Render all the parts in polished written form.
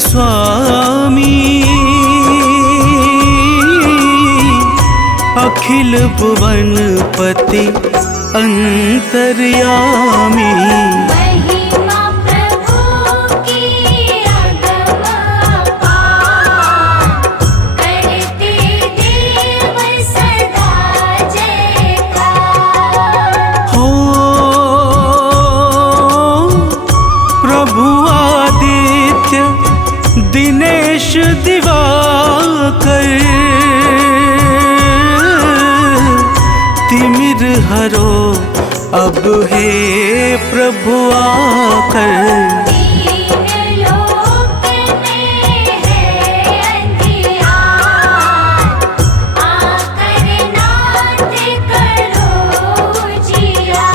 स्वामी अखिल भुवन पति अंतर्यामी। महिमा प्रभु की अगम अपार, करते देव सदा जयकार। हो प्रभु आदित्य दिनेश दिवाकर, तिमिर हरो अब हे प्रभु आकर। दीन लोक में है अंधियार, आकर नाथ करो उजियार।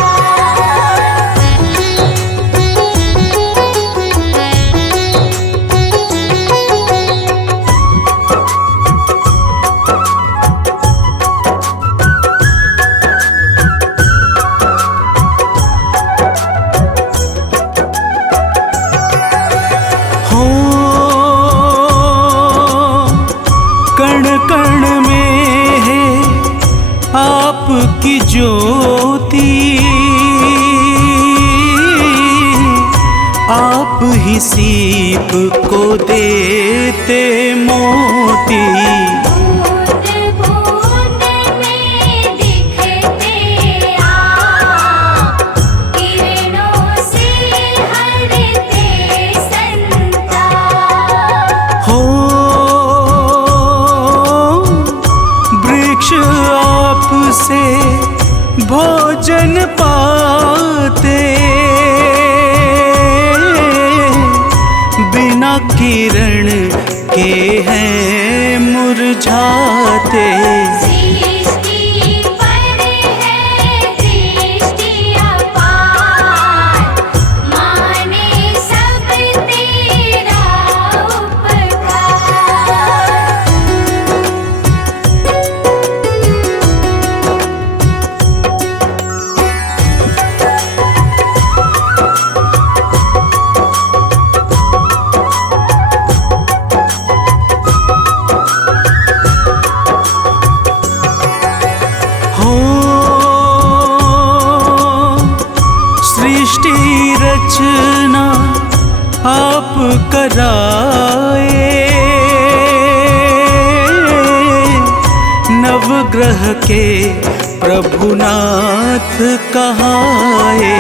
हो कण कण में है आपकी ज्योति, आप ही सीप को देते मोती। बूंद बूंद में दिखते आप, किरणों से हरते संताप। हो वृक्ष आपसे भोजन पाते, बिना किरण के हैं मुरझाते। सृष्टि पर है दृष्टि अपार, माने सब तेरा उपकार। हो सृष्टि रचना आप कराए, नवग्रह के प्रभुनाथ कहाए।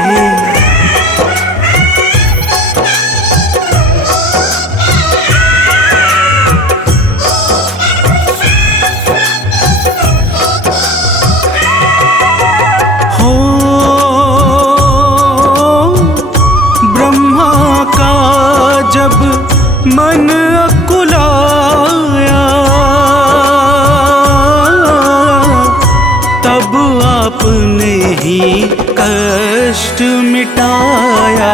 हो ब्रह्मा का जब मन अकुलाया, तब आपने ही कष्ट मिटाया।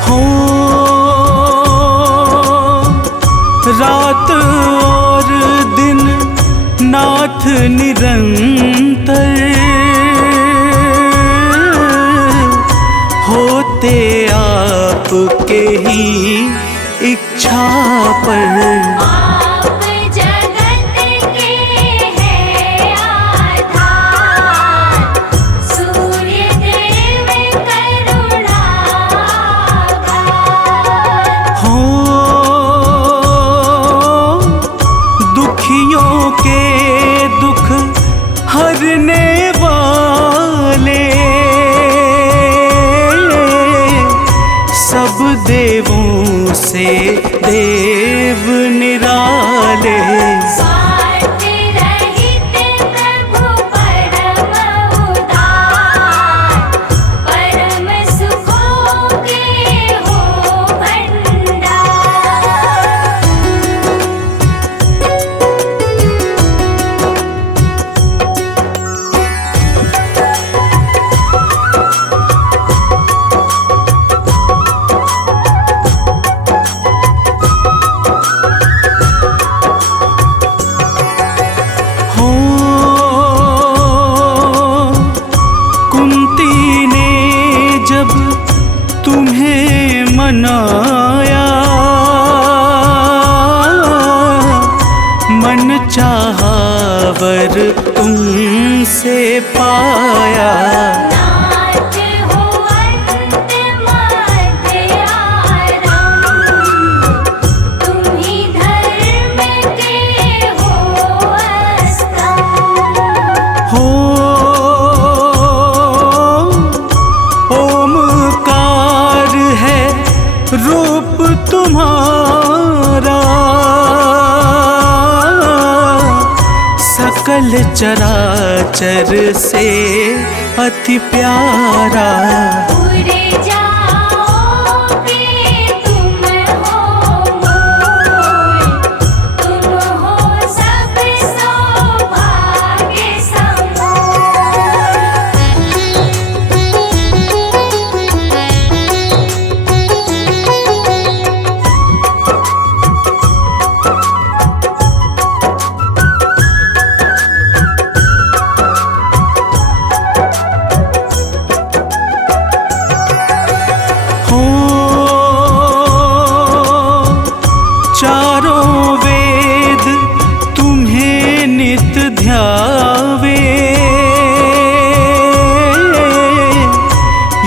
हो रात और दिन नाथ निरंतर, होते आपके ही इच्छा पर। आप जगत के हैं आधार, सूर्य देव करुणागार। हो दुखियों के दुख हरने वाले, सब देवों से देव निराले। स्वार्थ रहित प्रभु परम उदार, परम सुखों के हो भंडार। मनाया, मन चाहा वर तुमसे पाया। नाथ हो अंत मध्य आरंभ, तुम ही धर्म के हो स्तंभ। हो ओमकार है रूप तुम्हारा, सकल चराचर से अति प्यारा। उड़ जाओगे तुम हो मूल, तुम हो सब सौभाग्य हो चारों वेद तुम्हें नित ध्यावे,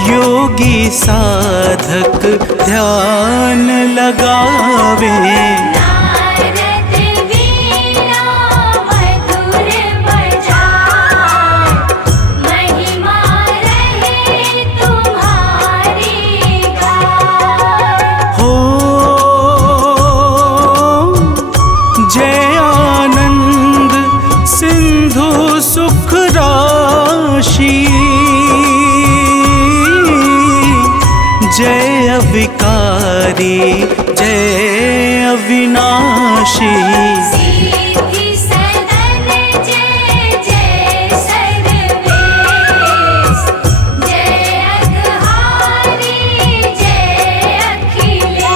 योगी साधक ध्यान लगावे। नारद वीणा मधुर बजाए, महिमा रहे तुम्हारी गाय। हो जय आनंद सिंधु सुख राशि, जय अविकारी जय अविनाशी। सिद्धि सदन जय जय सर्वेश, जय अघहारी जय अखिलेश।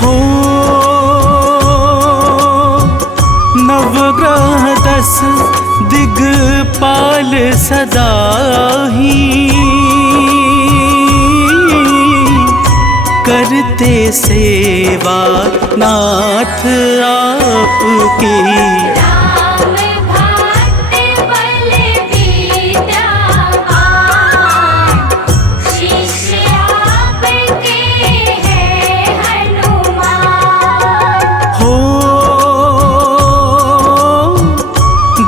हो नवग्रह 10 दिग्पाल सदा ही, करते सेवा नाथ आपकी। राम भक्त बलविद्यावान, शिष्य आपके हैं हनुमान। हो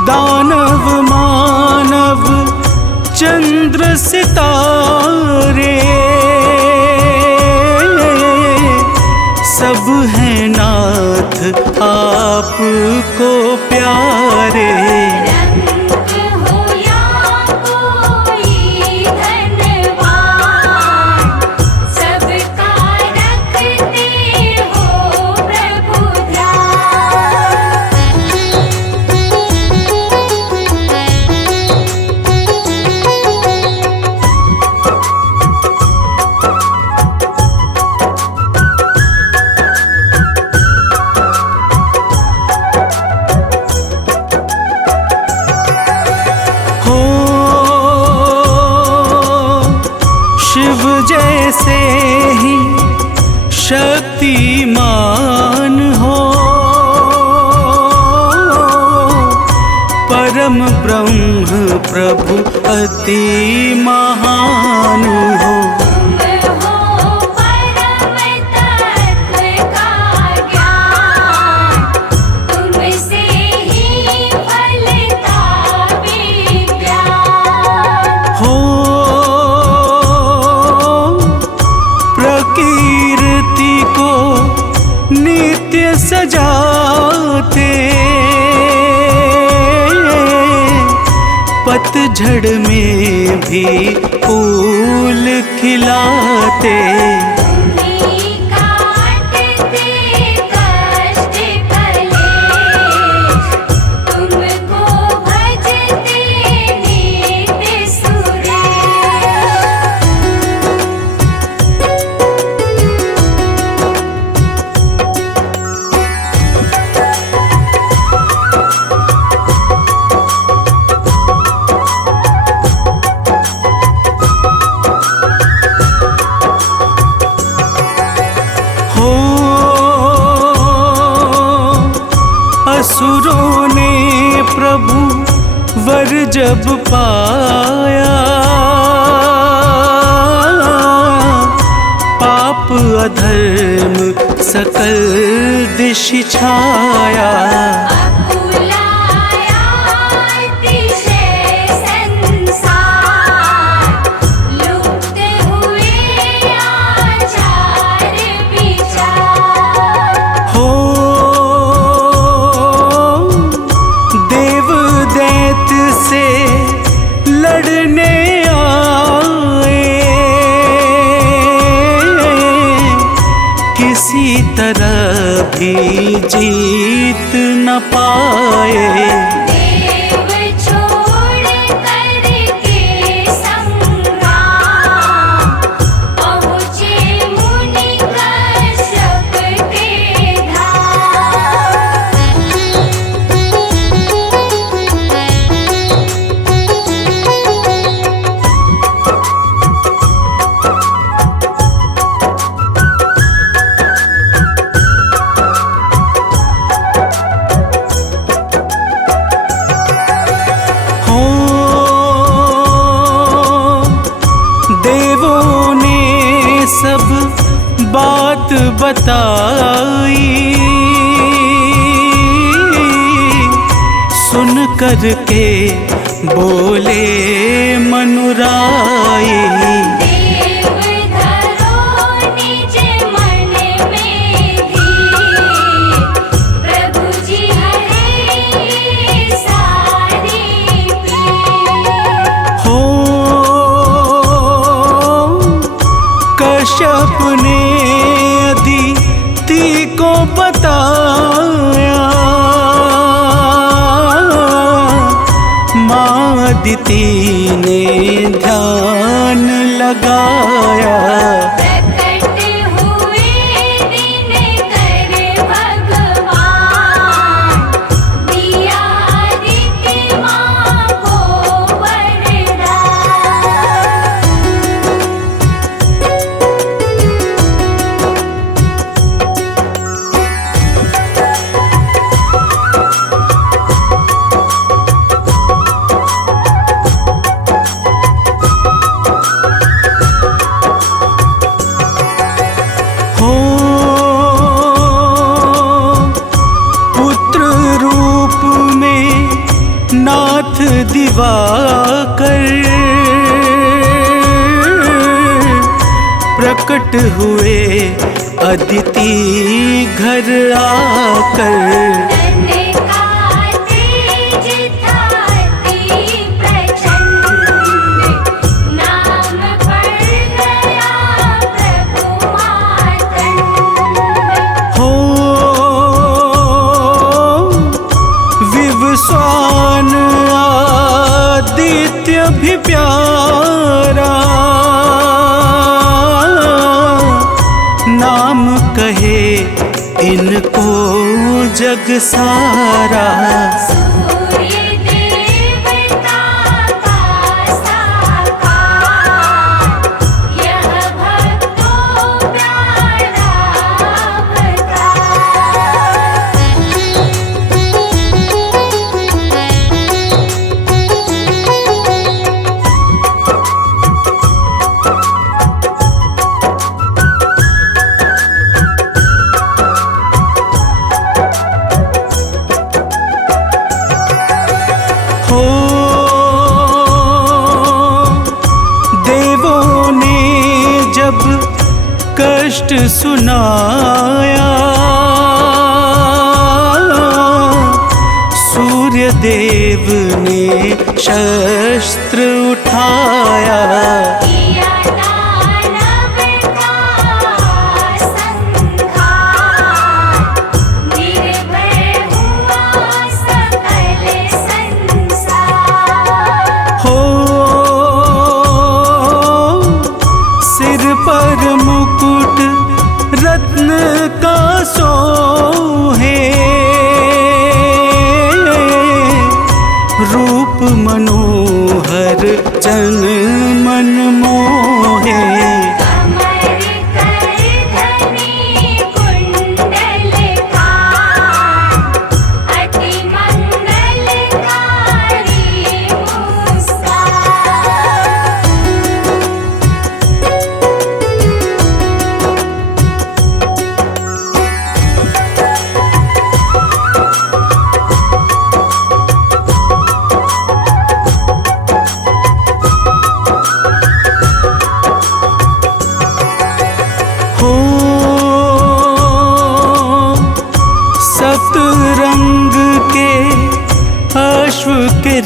दानव मानव चंद्र सितारे, सब हैं नाथ आपको प्यारे। रंग हो या कोई धनवान, सबका रखते हो प्रभु ध्यान। हो शिव जैसे ही शक्तिमान हो, परम ब्रह्म प्रभु अति महान हो। तुम हो परम तत्व का ज्ञान, तुमसे ही फलता विज्ञान। हो प्रकृति को नित्य सजाते, पतझड़ में भी फूल खिलाते। तुम्हीं काटते कष्ट कलेश, तुमको भजते नित्य सुरेश। असुरों ने प्रभु वर जब पाया, पाप अधर्म सकल दिश छाया। तरह भी जीत न पाए। देव छोड़ करके संग्राम, पहुँचे मुनि कश्यप के धाम। सब बात बताई, सुन कर के बोले मनुराई। देव धरो निज मन में धीर, प्रभु जी हरे सारी पीर। हो कश्यप ने अदिति को बताया, माँ अदिति ने ध्यान लगाया। प्रकट हुए दिनकर भगवान, दिया अदिति माँ को वरदान। नाथ दिवाकर प्रकट हुए अदिति घर आकर। विवस्वान आदित्य भी प्यारा, नाम कहे इनको जग सारा। देवों ने जब कष्ट सुनाया, सूर्य देव ने शस्त्र उठाया। पर मुकुट रत्न का सोहे, रूप मनोहर जन मन मोहे। कमर कर धनी कुंडल कान, अति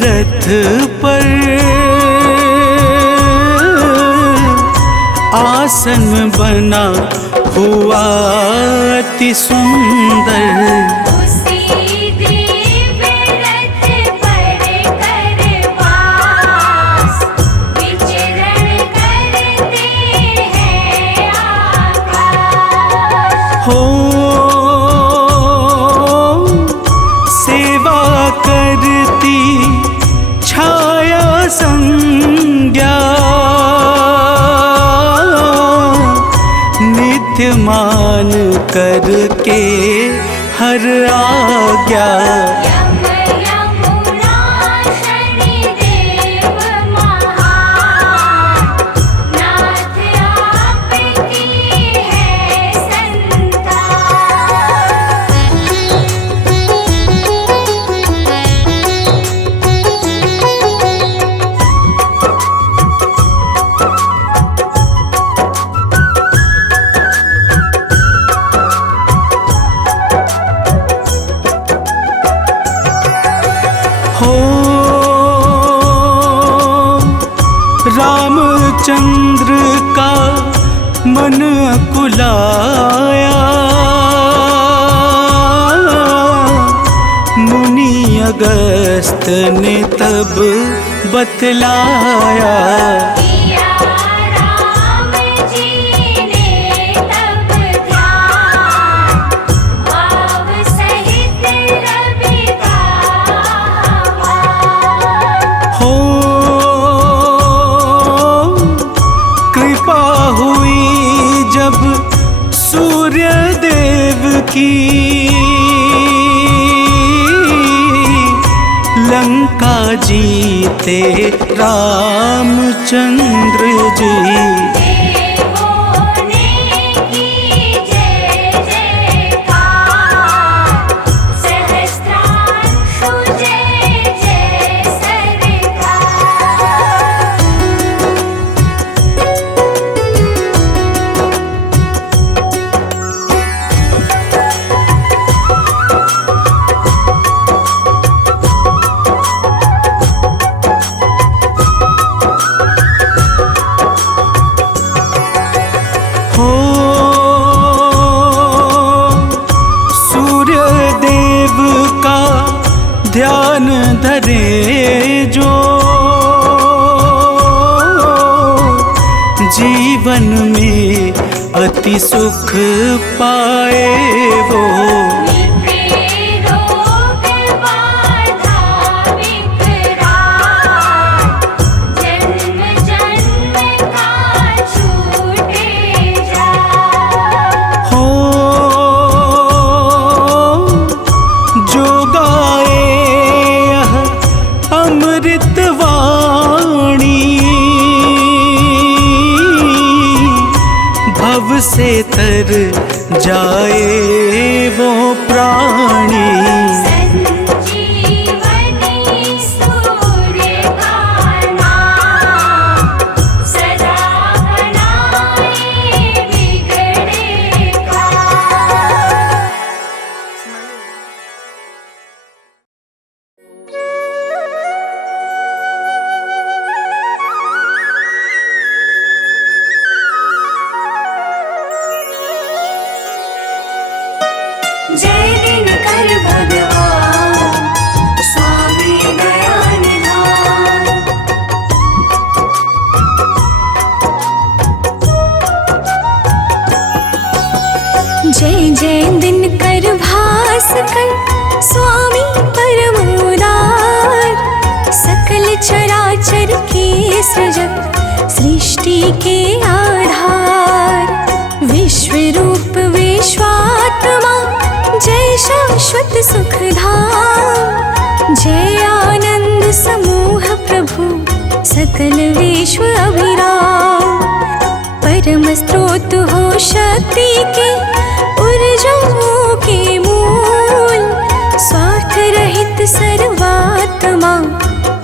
रथ पर आसन बना हुआ अति सुंदर। उसी दिव्य रथ पर कर वास विचरण करते हैं आकाश। हो सेवा करती छाया संज्ञा नित्य मान करके हर आज्ञा। यम यमुना शनिदेव महान नाथ आपकी है हो रामचंद्र का मन अकुलाया मुनि अगस्त ने तब बतलाया। किया राम जी ने तब ध्यान भाव सहित रवि का आह्वान। हो कृपा हुई जब सूर्य देव की लंका जीते रामचंद्र जी। देवों ने की जय जयकार सहस्त्रांशु जय जय सरकार। हो सूर्य देव का ध्यान धरे जो जीवन में अति सुख पाए वो। मिटे रोग बाधा विकराल जन्म जन्म का छूटे जाए। हो जो गाए यह अमृत वाणी भव से तर जाए वो प्राणी। संजीवनी सूर्य का नाम सदा बनाए बिगड़े काम। जय दिनकर भगवान स्वामी दया निधान। जय जय दिनकर भास्कर स्वामी परम उदार सकल चराचर के सृजक सृष्टि के आधार। विश्व रूप विश्वात्मा जय शाश्वत सुखधाम जय आनंद समूह प्रभु सकल विश्व अभिराम। परम स्रोत हो शक्ति के ऊर्जाओं के मूल स्वार्थ रहित सर्वात्मा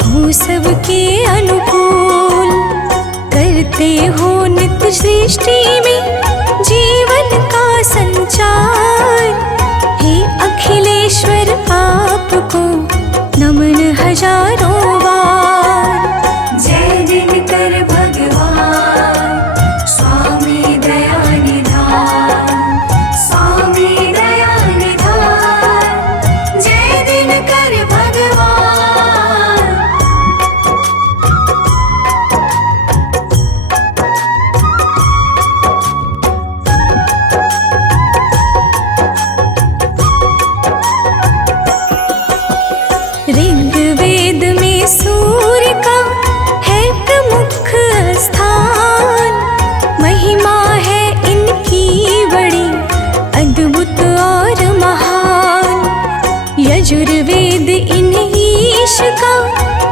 हो सबके अनुकूल। करते हो नित्य सृष्टि में जीवन का संचार। हे अखिलेश्वर आपको नमन हजारों कर भगवान। ऋग्वेद में सूर्य का है प्रमुख स्थान, महिमा है इनकी बड़ी अद्भुत और महान। यजुर्वेद इन ईश का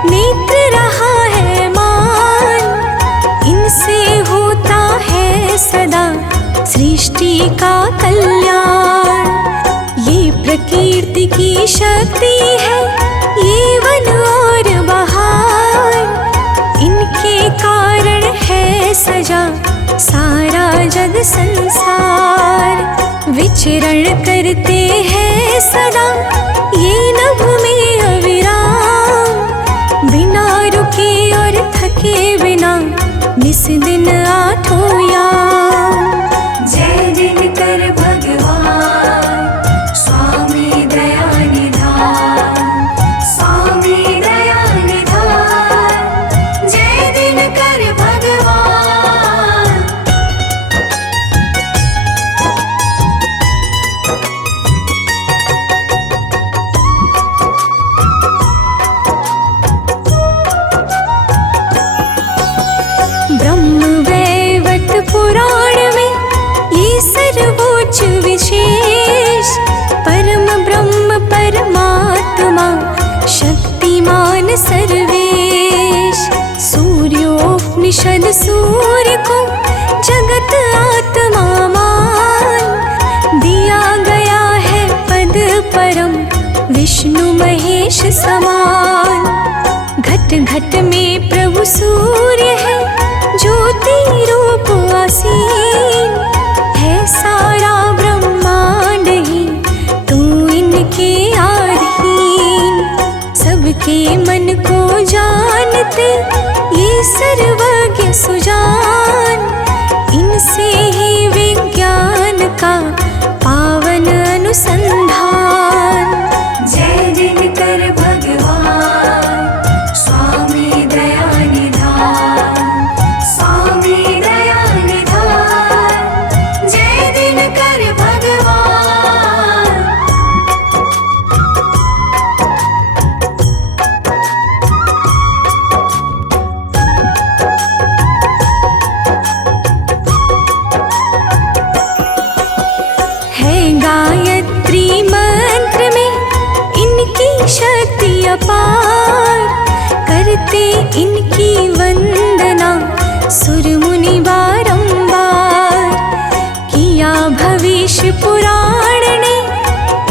नेत्र रहा है मान, इनसे होता है सदा सृष्टि का कल्याण। ये प्रकृति की शक्ति है, ये वन और बहार, इनके कारण है सजा सारा जग संसार। विचरण करते हैं सदा ये नभ में अविराम, बिना रुके और थके बिना निस दिन आठों याम। जय दिनकर भगवान स्वामी दया निधान, स्वामी दया निधान, जय दिनकर भगवान। ब्रह्मवैवर्त पुराण में ये सर्वोच्च विशेष, परम ब्रह्म परमात्मा शक्तिमान सर्वेश। सूर्योपनिषद सूर्य को जगत आत्मा मान, दिया गया है पद परम विष्णु महेश समान। घट घट में प्रभु सूर्य है, ज्योति रूप आसीन है सारा ब्रह्मांड ही, तू इनके अधीन। सबके मन को जानते ये सर्वज्ञ सुजान, इनसे ही विज्ञान का पावन अनुसंधान। जय दिनकर भगवान स्वामी दया निधान, स्वामी दया निधान, जय दिनकर भगवान। है गायत्री मंत्र में इनकी शक्ति अपार, करते इनकी वंदना सुर मुनि बारंबार। किया भविष्य पुराण ने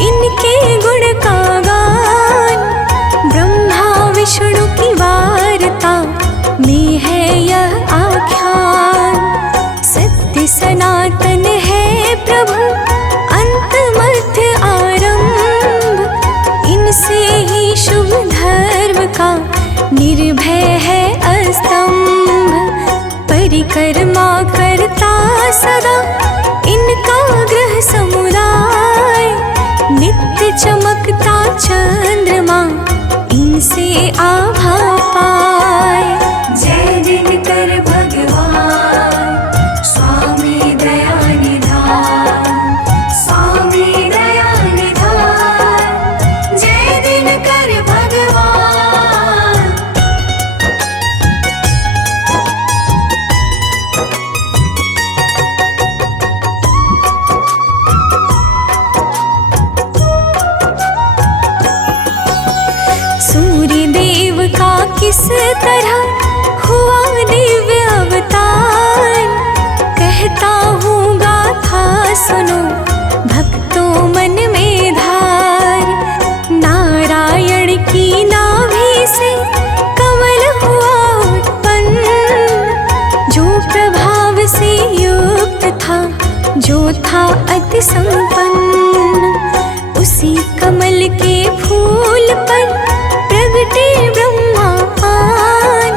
इनके गुण का गान, ब्रह्मा विष्णु की वार्ता में है यह आख्यान। सत्य सनातन है प्रभु अंत मध्य आरंभ, इनसे ही शुभ धर्म का निर्भय है अस्तंभ। परिक्रमा करता सदा इनका ग्रह समुदाय, नित्य चमकता चंद्रमा इनसे आभा पाए। जय दिनकर भगवान स्वामी दया निधान, स्वामी दया निधान, जय दिनकर भगवान। सूर्य देव का किस तरह हुआ दिव्य अवतार, कहता हूँ गाथा सुनो भक्तों मन में धार। नारायण की नाभि से कमल हुआ उत्पन्न, जो प्रभाव से युक्त था, जो था अति संपन्न। उसी कमल के फूल पर प्रगटे ब्रह्मा पान,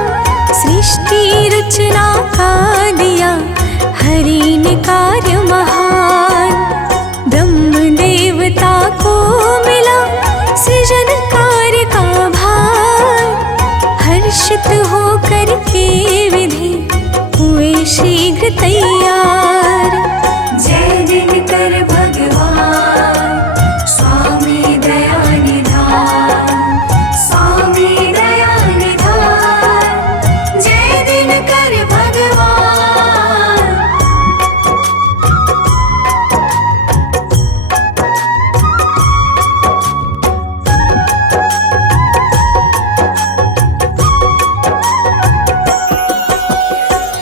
सृष्टि रचना का दिया हरि ने कार्य महान। ब्रह्म देवता को मिला सृजन का तैयार। जय दिनकर भगवान स्वामी दया निधान, स्वामी दया निधान, जय दिनकर भगवान।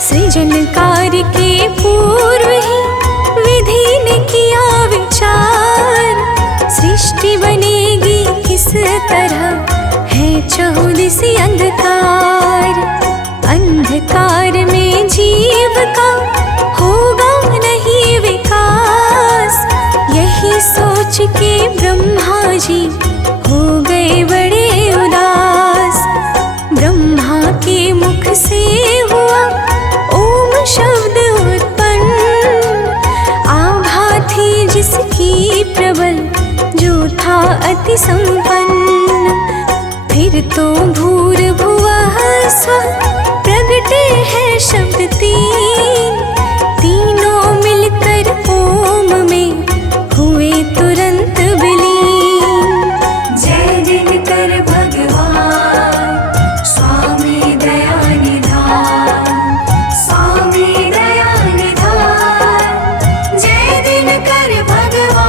सृजन कार्य के पूर्व ही विधि ने किया विचार, सृष्टि बनेगी किस तरह है चहुदिसी अंधकार। अंधकार में जीव का होगा नहीं विकास, यही सोच के ब्रह्मा जी हो गए बड़े उदास। ब्रह्मा के मुख से हुआ ओम शब्द उत्पन्न, आभा थी जिसकी प्रबल, जो था अति संपन्न। फिर तो भूर्भुवः स्वः प्रगटे हैं शब्द तीन, तीनों मिलकर ओम में हुए तुरंत विलीन। जय दिनकर भगवान स्वामी दया निधान, स्वामी दया निधान, जय दिनकर भगवान।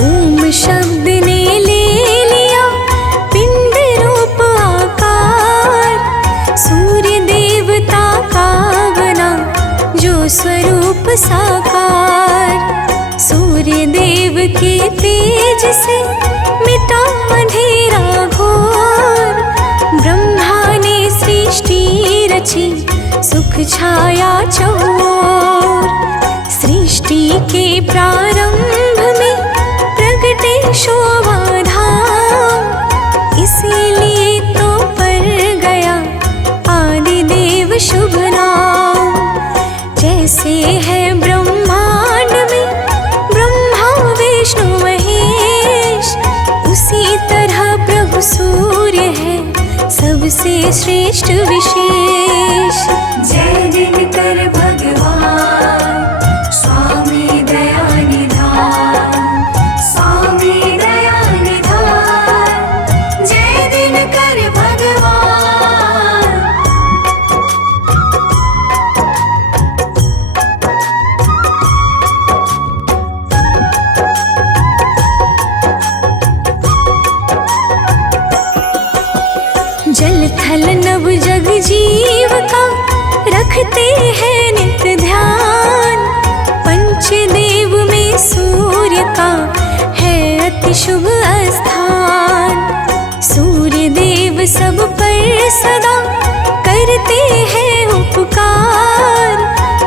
ओम शब्द ने ले लिया पिंड रूप आकार, सूर्य देवता का बना जो स्वरूप साकार। सूर्य देव के तेज से मिटा अंधेरा घोर, ब्रह्मा ने सृष्टि रची सुख छाया चौर। सृष्टि के प्रारंभ में प्रगटे शोभा धाम, इसीलिए तो पर गया आदि देव शुभ नाम। जैसे है ब्रह्मांड में ब्रह्मा विष्णु महेश, उसी तरह प्रभु सूर्य है सबसे श्रेष्ठ विशेष। जय दिनकर भगवान स्वामी दया निधान, स्वामी दया निधान, जय दिनकर भगवान। जल थल नभ जग जीव का रखते हैं नित्य ध्यान, पंचदेव में सूर्य का है अति शुभ स्थान। सूर्य देव सब पर सदा करते हैं उपकार,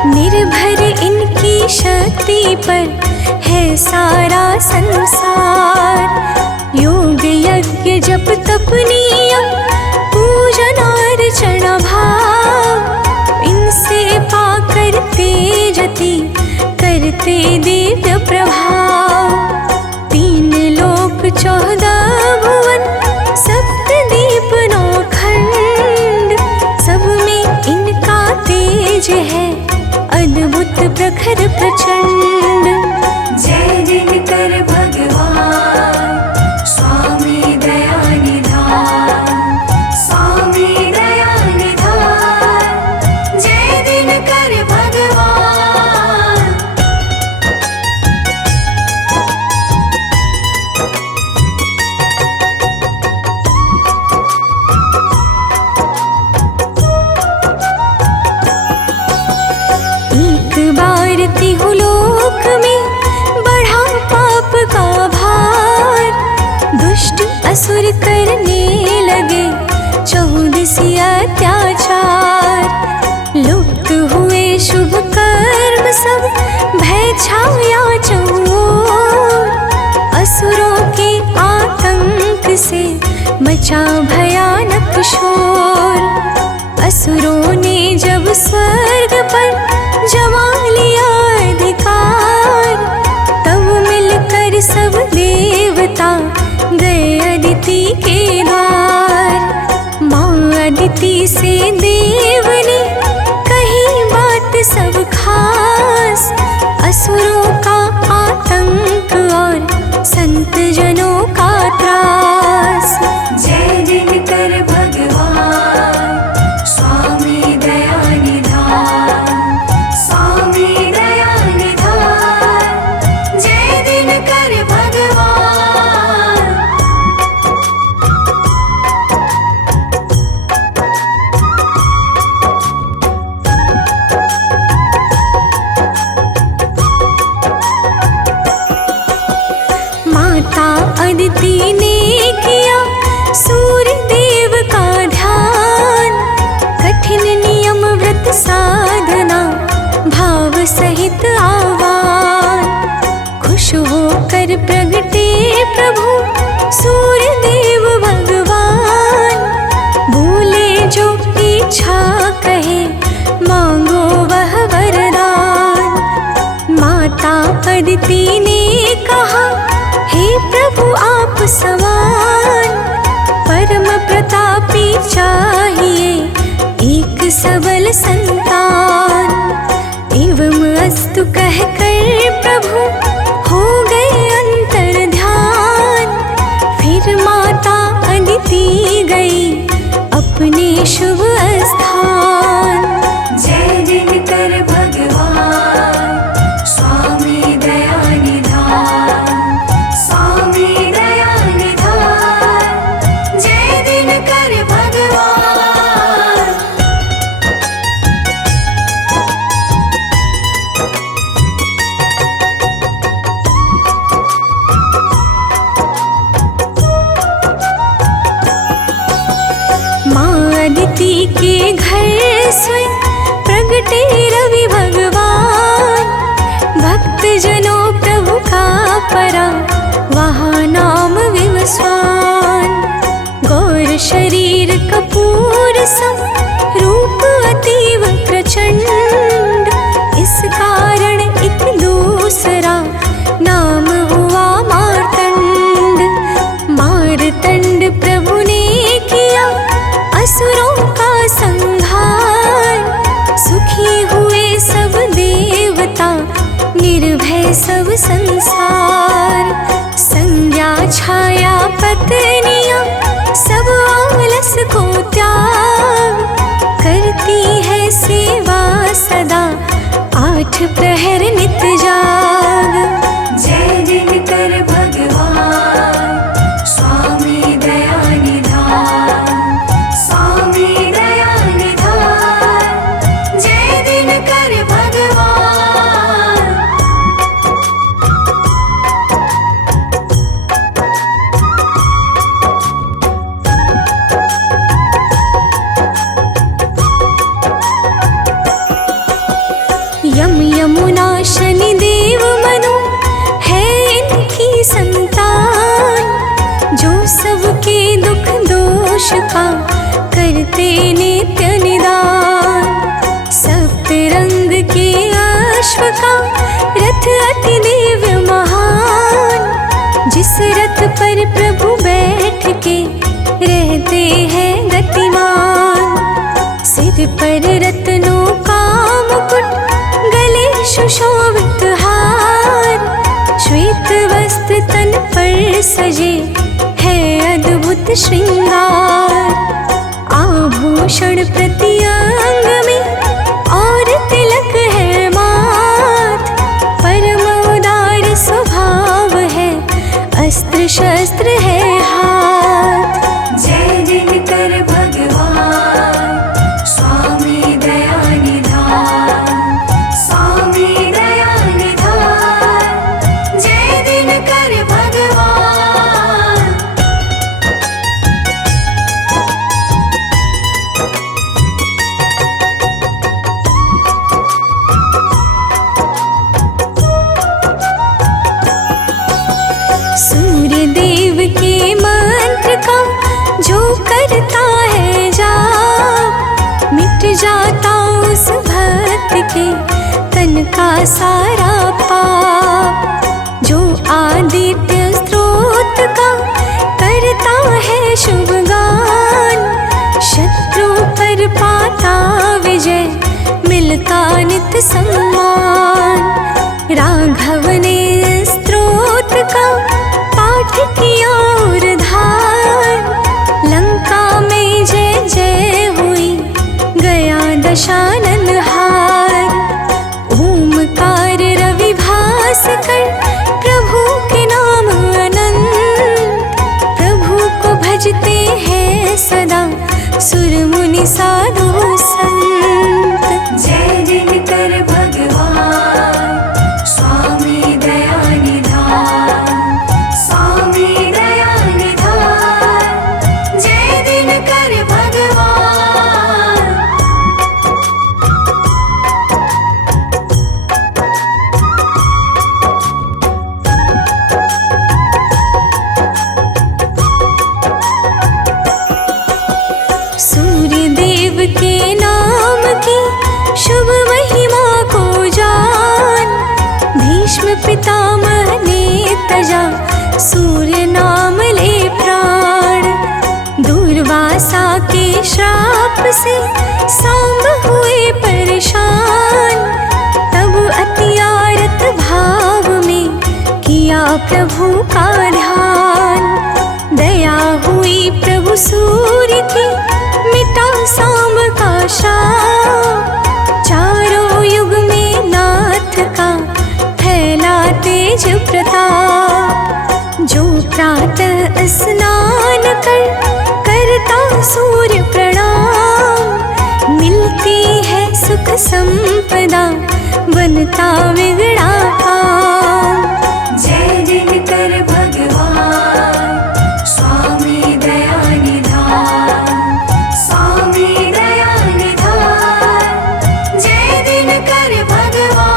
निर्भर इनकी शक्ति पर है सारा संसार। योग यज्ञ जप तप नियम पूजन अर्चना भाव, इनसे पाकर तेजति करते दिव्य प्रभाव। तीन लोक 14 भुवन सप्त दीप 9 खंड, सब में इनका तेज है अद्भुत प्रखर प्रचंड। जय दिनकर भगवान स्वामी दया निधान, स्वामी दया निधान, जय दिनकर भगवान। एक बार तिहुलोक में बढ़ा पाप का भार, दुष्ट असुर करने लगे चहुदिसी अत्याचार। लुप्त हुए शुभ कर्म सब, भय छाया चौर, असुरों के आतंक से मचा भयानक शोर। असुरों ने जब स्वर्ग पर जमा लिया कर सब देवता गए अदिति के द्वार। माँ अदिति से देव ने कही बात सब खास, असुरों का आतंक और संत जनों का त्रास। जय दिनकर भगवान स्वामी दया निधान, स्वामी दया निधान, जय दिनकर भगवान। माता अदिति ने किया सूर्य देव का ध्यान, कठिन नियम व्रत साधना भाव सहित आह्वान। खुश होकर प्रगटे प्रभु सूर्य देव भगवान, बोले जो इच्छा कहे मांगो वह वरदान। माता अदिति ने कहा हे प्रभु आप समान, परम प्रतापी चाहिए एक सबल संतान। एवं अस्तु कहकर प्रभु हो गए अंतर ध्यान। फिर माता अदिति गई अपने शुभ स्थान। जय दिनकर भगवान स्वामी दया निधान, स्वामी दया निधान, जय दिनकर भगवान। माँ अदिति के घर स्वयं प्रगटे रवि भगवान, भक्त जनों प्रभु का परा वहाँ नाम विवस्वान। गौर शरीर कपूर सम रूप अतीव प्रचंड, इस कारण एक दूसरा नाम हुआ मार्तंड। मार्तंड प्रभु ने किया असुरों का संहार, सुखी हुए सब देवता निर्भय सब संसार। संज्ञा छाया पत्नियां सब आलस को त्याग, करती है सेवा सदा 8 प्रहर नित जाग। जय दिनकर भगवान स्वामी दया निधान, स्वामी दया निधान, जय दिनकर भगवान। यम यमुना शनि देव मनु है इनकी संतान, जो सबके दुख दोष का करते नित्य निदान। सप्त रंग के अश्व का रथ अति दिव्य महान, जिस रथ पर प्रभु बैठ के रहते हैं गतिमान। सिर पर रत्नों का मुकुट, गले सुशोभित हार, श्वेत वस्त्र तन पर सजे है अद्भुत श्रृंगार। आभूषण प्रति अंग में और तिलक है माथ, परम उदार स्वभाव है अस्त्र शस्त्र है हाथ। जय दिनकर भगवान स्वामी दया निधान, स्वामी दया निधान, जय दिनकर भगवान। सूर्य देव के मंत्र का जो करता है जाप, मिट जाता उस भक्त के तन का सारा पाप। जो आदि मिलता नित सम्मान। राघव ने स्तोत्र का पाठ किया और धार, लंका में जय जय हुई गया दशानन हार। ओमकार रवि भास्कर प्रभु के नाम अनंत, प्रभु को भजते हैं सदा सुर मुनि साधु संत। जय दिनकर भगवान स्वामी दया निधान, स्वामी दया निधान। जय दिनकर भगवान। सूर्य देव के नाम की शुभ महिमा को जान, भीष्म पितामह ने तजा सूर्य नाम ले प्राण। दुर्वासा के श्राप से सांब हुए परेशान, तब अतिआरत भाव में किया प्रभु का ध्यान। दया हुई प्रभु सूर्य की, मिटा सांब का श्राप। चारों युग में नाथ का फैला तेज प्रताप। जो प्रातः स्नान करता सूर्य प्रणाम, मिलती है सुख संपदा बनता बिगड़ा काम। जय दिनकर भगवान स्वामी दया निधान, स्वामी दया निधान। जय दिनकर भगवान।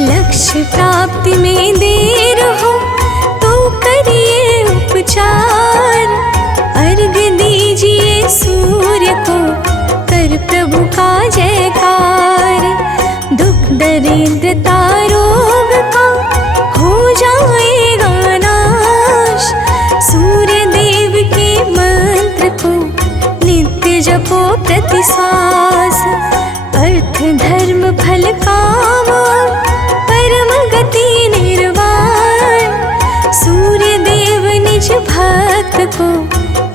लक्ष्य प्राप्ति में देर हो तो करिए उपचार, अर्घ दीजिए सूर्य को कर प्रभु का जयकार। दुख दरिद्रता रोग का हो जाएगा नाश, सूर्य देव के मंत्र को नित्य जपो प्रति श्वास। अर्थ धर्म फल काम परम गति निर्वाण, सूर्य देव निज भक्त को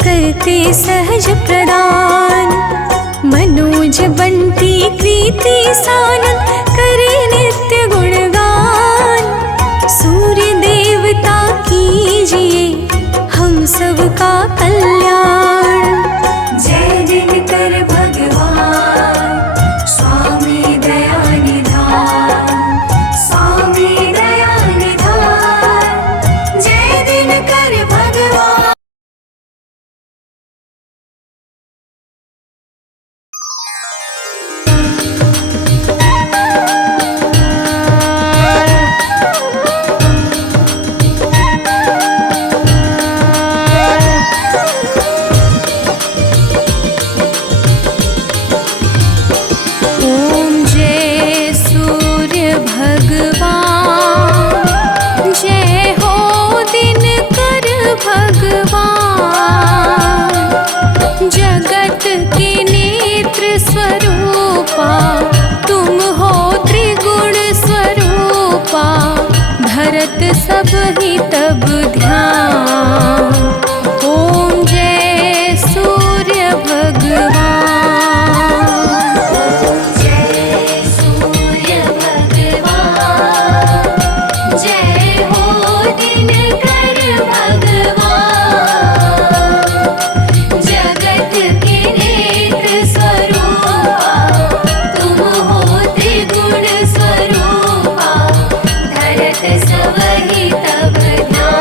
करते सहज प्रदान। मनोज बंटी कृति सानंद करे नित्य गुणगान, सूर्य देवता कीजिए हम सबका कल्याण। जय दिनकर भगवान स्वामी दया निधान, स्वामी दया निधान। जय दिनकर भगवान। ओम जय सूर्य भगवान, जय हो दिनकर भगवान। जगत के नेत्र स्वरूपा तुम हो त्रिगुण स्वरूपा, धरत सब ही तब ध्यान। ओम जय सूर्य भगवान। जय सूर्य भगवान, जय हो दिनकर भगवान। जगत के नेत्र स्वरूपा तुम हो त्रिगुण स्वरूपा, धरत सब ही तब ध्यान।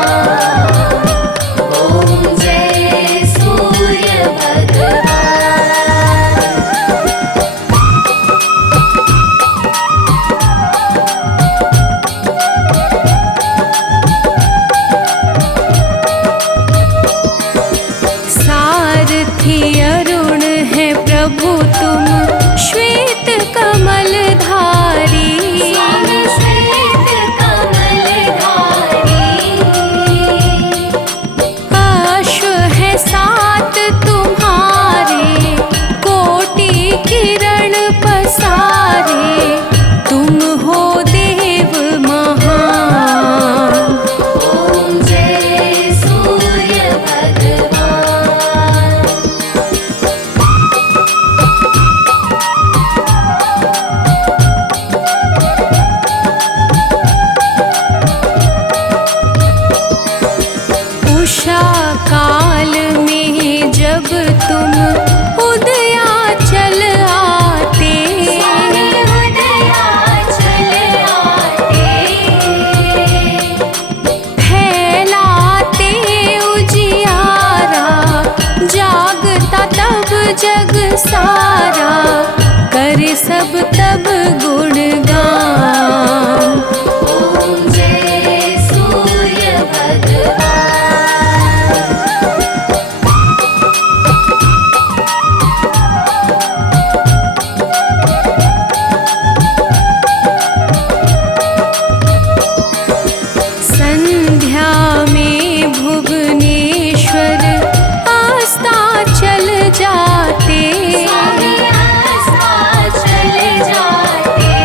जब तब गुणगान। ओम जय सूर्य भगवान। संध्या में भुवनेश्वर अस्ताचल जाते, स्वामी अस्ताचल जाते।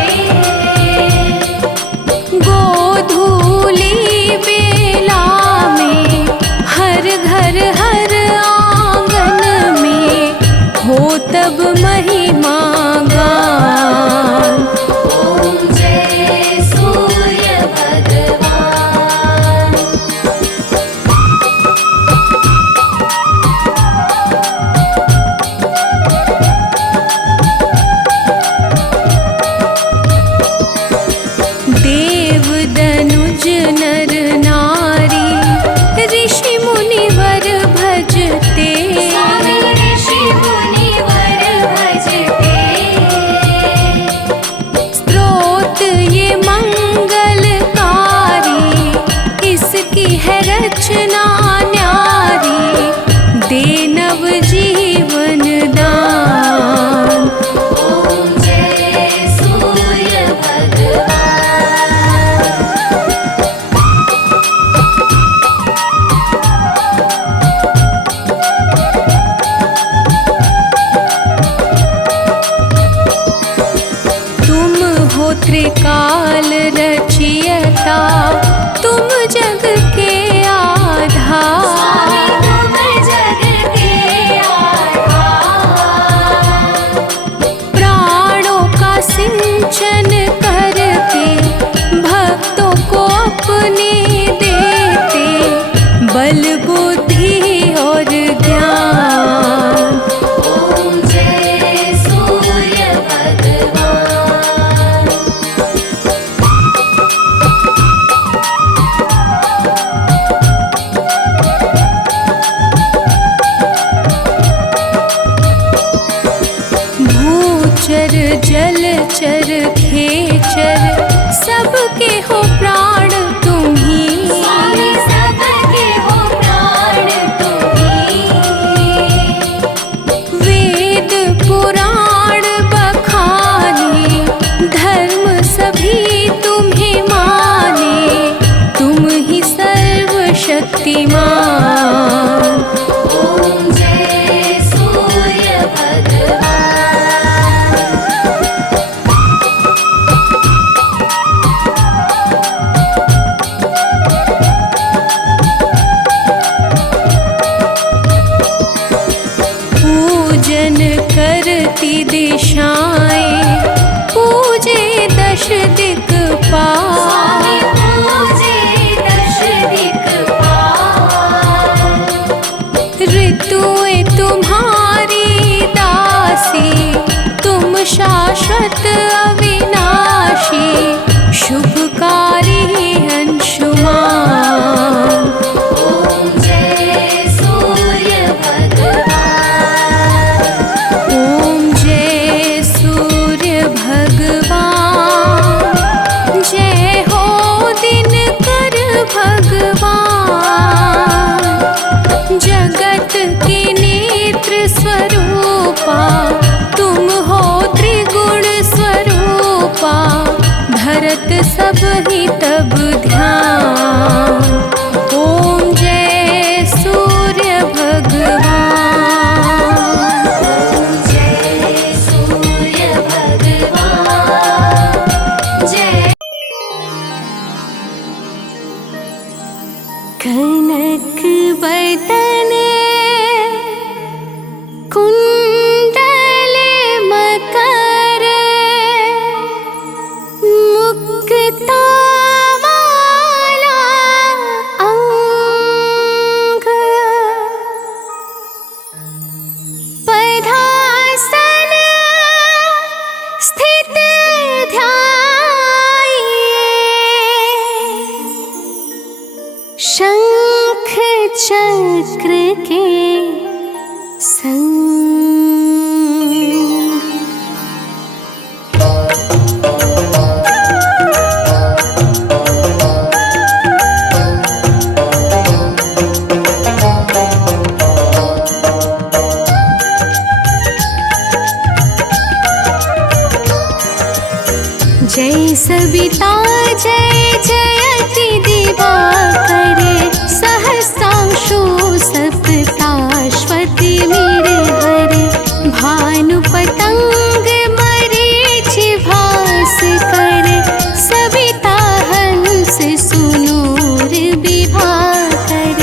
गोधूली बेला में हर घर हर आंगन में हो तब महिमा गान। ओम जय सूर्य भगवान। देव दनुज नर नारी ऋषि मुनिवर भजते, स्वामी ऋषि मुनिवर भजते। स्तोत्र ये मंगलकारी, इसकी है रचना न्यारी, दे नव जीवन दान। ओम जय सूर्य भगवान। तुम हो त्रिकाल रचयिता, तुम जग के स्वामी आधार। तुम जग के आधार। प्राणों का सिंचन करके भक्तों को अपने देते, बल बुद्धि और ज्ञान। ओम जय सूर्य भगवान। भूचर जलचर खेचर सबके हो प्राण तुम्ही, स्वामी सबके हो प्राण तुम्ही। वेद पुराण बखाने धर्म सभी तुम्हें माने, तुम ही सर्वशक्तिमान। ओम जय सूर्य भगवान। पूजन करती दिशाएं, पूजे दश स्वामी दिक्पाल। पूजे दश दिक्पाल। ऋतुएं तुम्हारी दासी, तुम शाश्वत अविनाशी, शुभकारी अंशुमान। ओम जय सूर्य भगवान। ओम जय सूर्य भगवान, जय हो दिनकर भगवान। जगत के नेत्र स्वरूपा, तुम हो त्रिगुण स्वरूपा, धरत सब ही तब ध्यान। ओम जय सूर्य भगवान। ओम जय सूर्य भगवान। जय कनक बदन कुंडल मकर, मुक्ता माला जय सविता जय जयति दिवाकर सहस्रांशु सप्ताश्वति मेरे भानु पतंग मरीच भास्कर सविता हंस सुनूर विभाकर।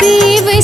देव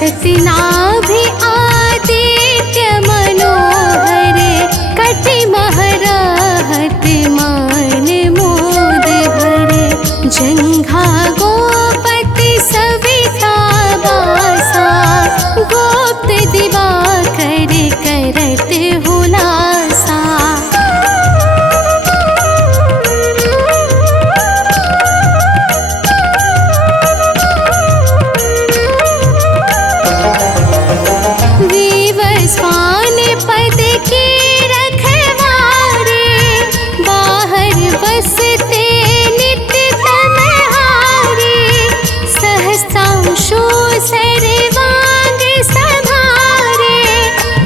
सतनाभि आदित्य मनोहर कटि महराहत मान मोद भर जंघा गोपति सविता वासा गोप्त दिवाकर करत हुलासा विवस्वान पद के रखवारे बाहर बसते नित्य तमहारे सहस्रांशु सर्वांग संभारे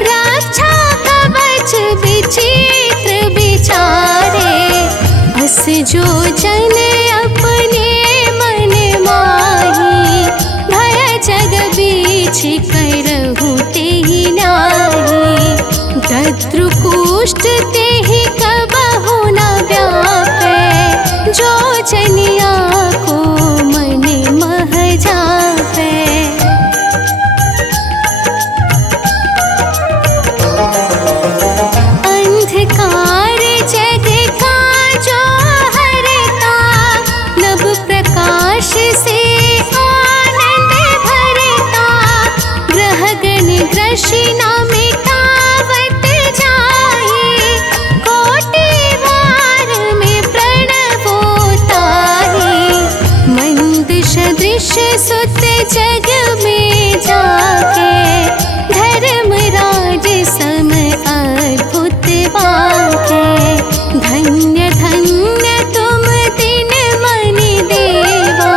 रक्षा कवच विचित्र विचारे अस जो जन अपने मन माही भय जग बीच करहु तेहि नाही दद्रुकुष्ट तेहि कबहु न व्यापै जो जनिया को मन मह जापै अंधकार जग का जो हरता नभ प्रकाश से आनंद भरता ग्रहगण ग्रशी न मिटावत जाहि कोटि वार में प्रणवोताहि मंद सदृश सुत जग में जाके धर्मराज सम अद्भुत वाके धन्य धन्य तुम दिन मनि देवा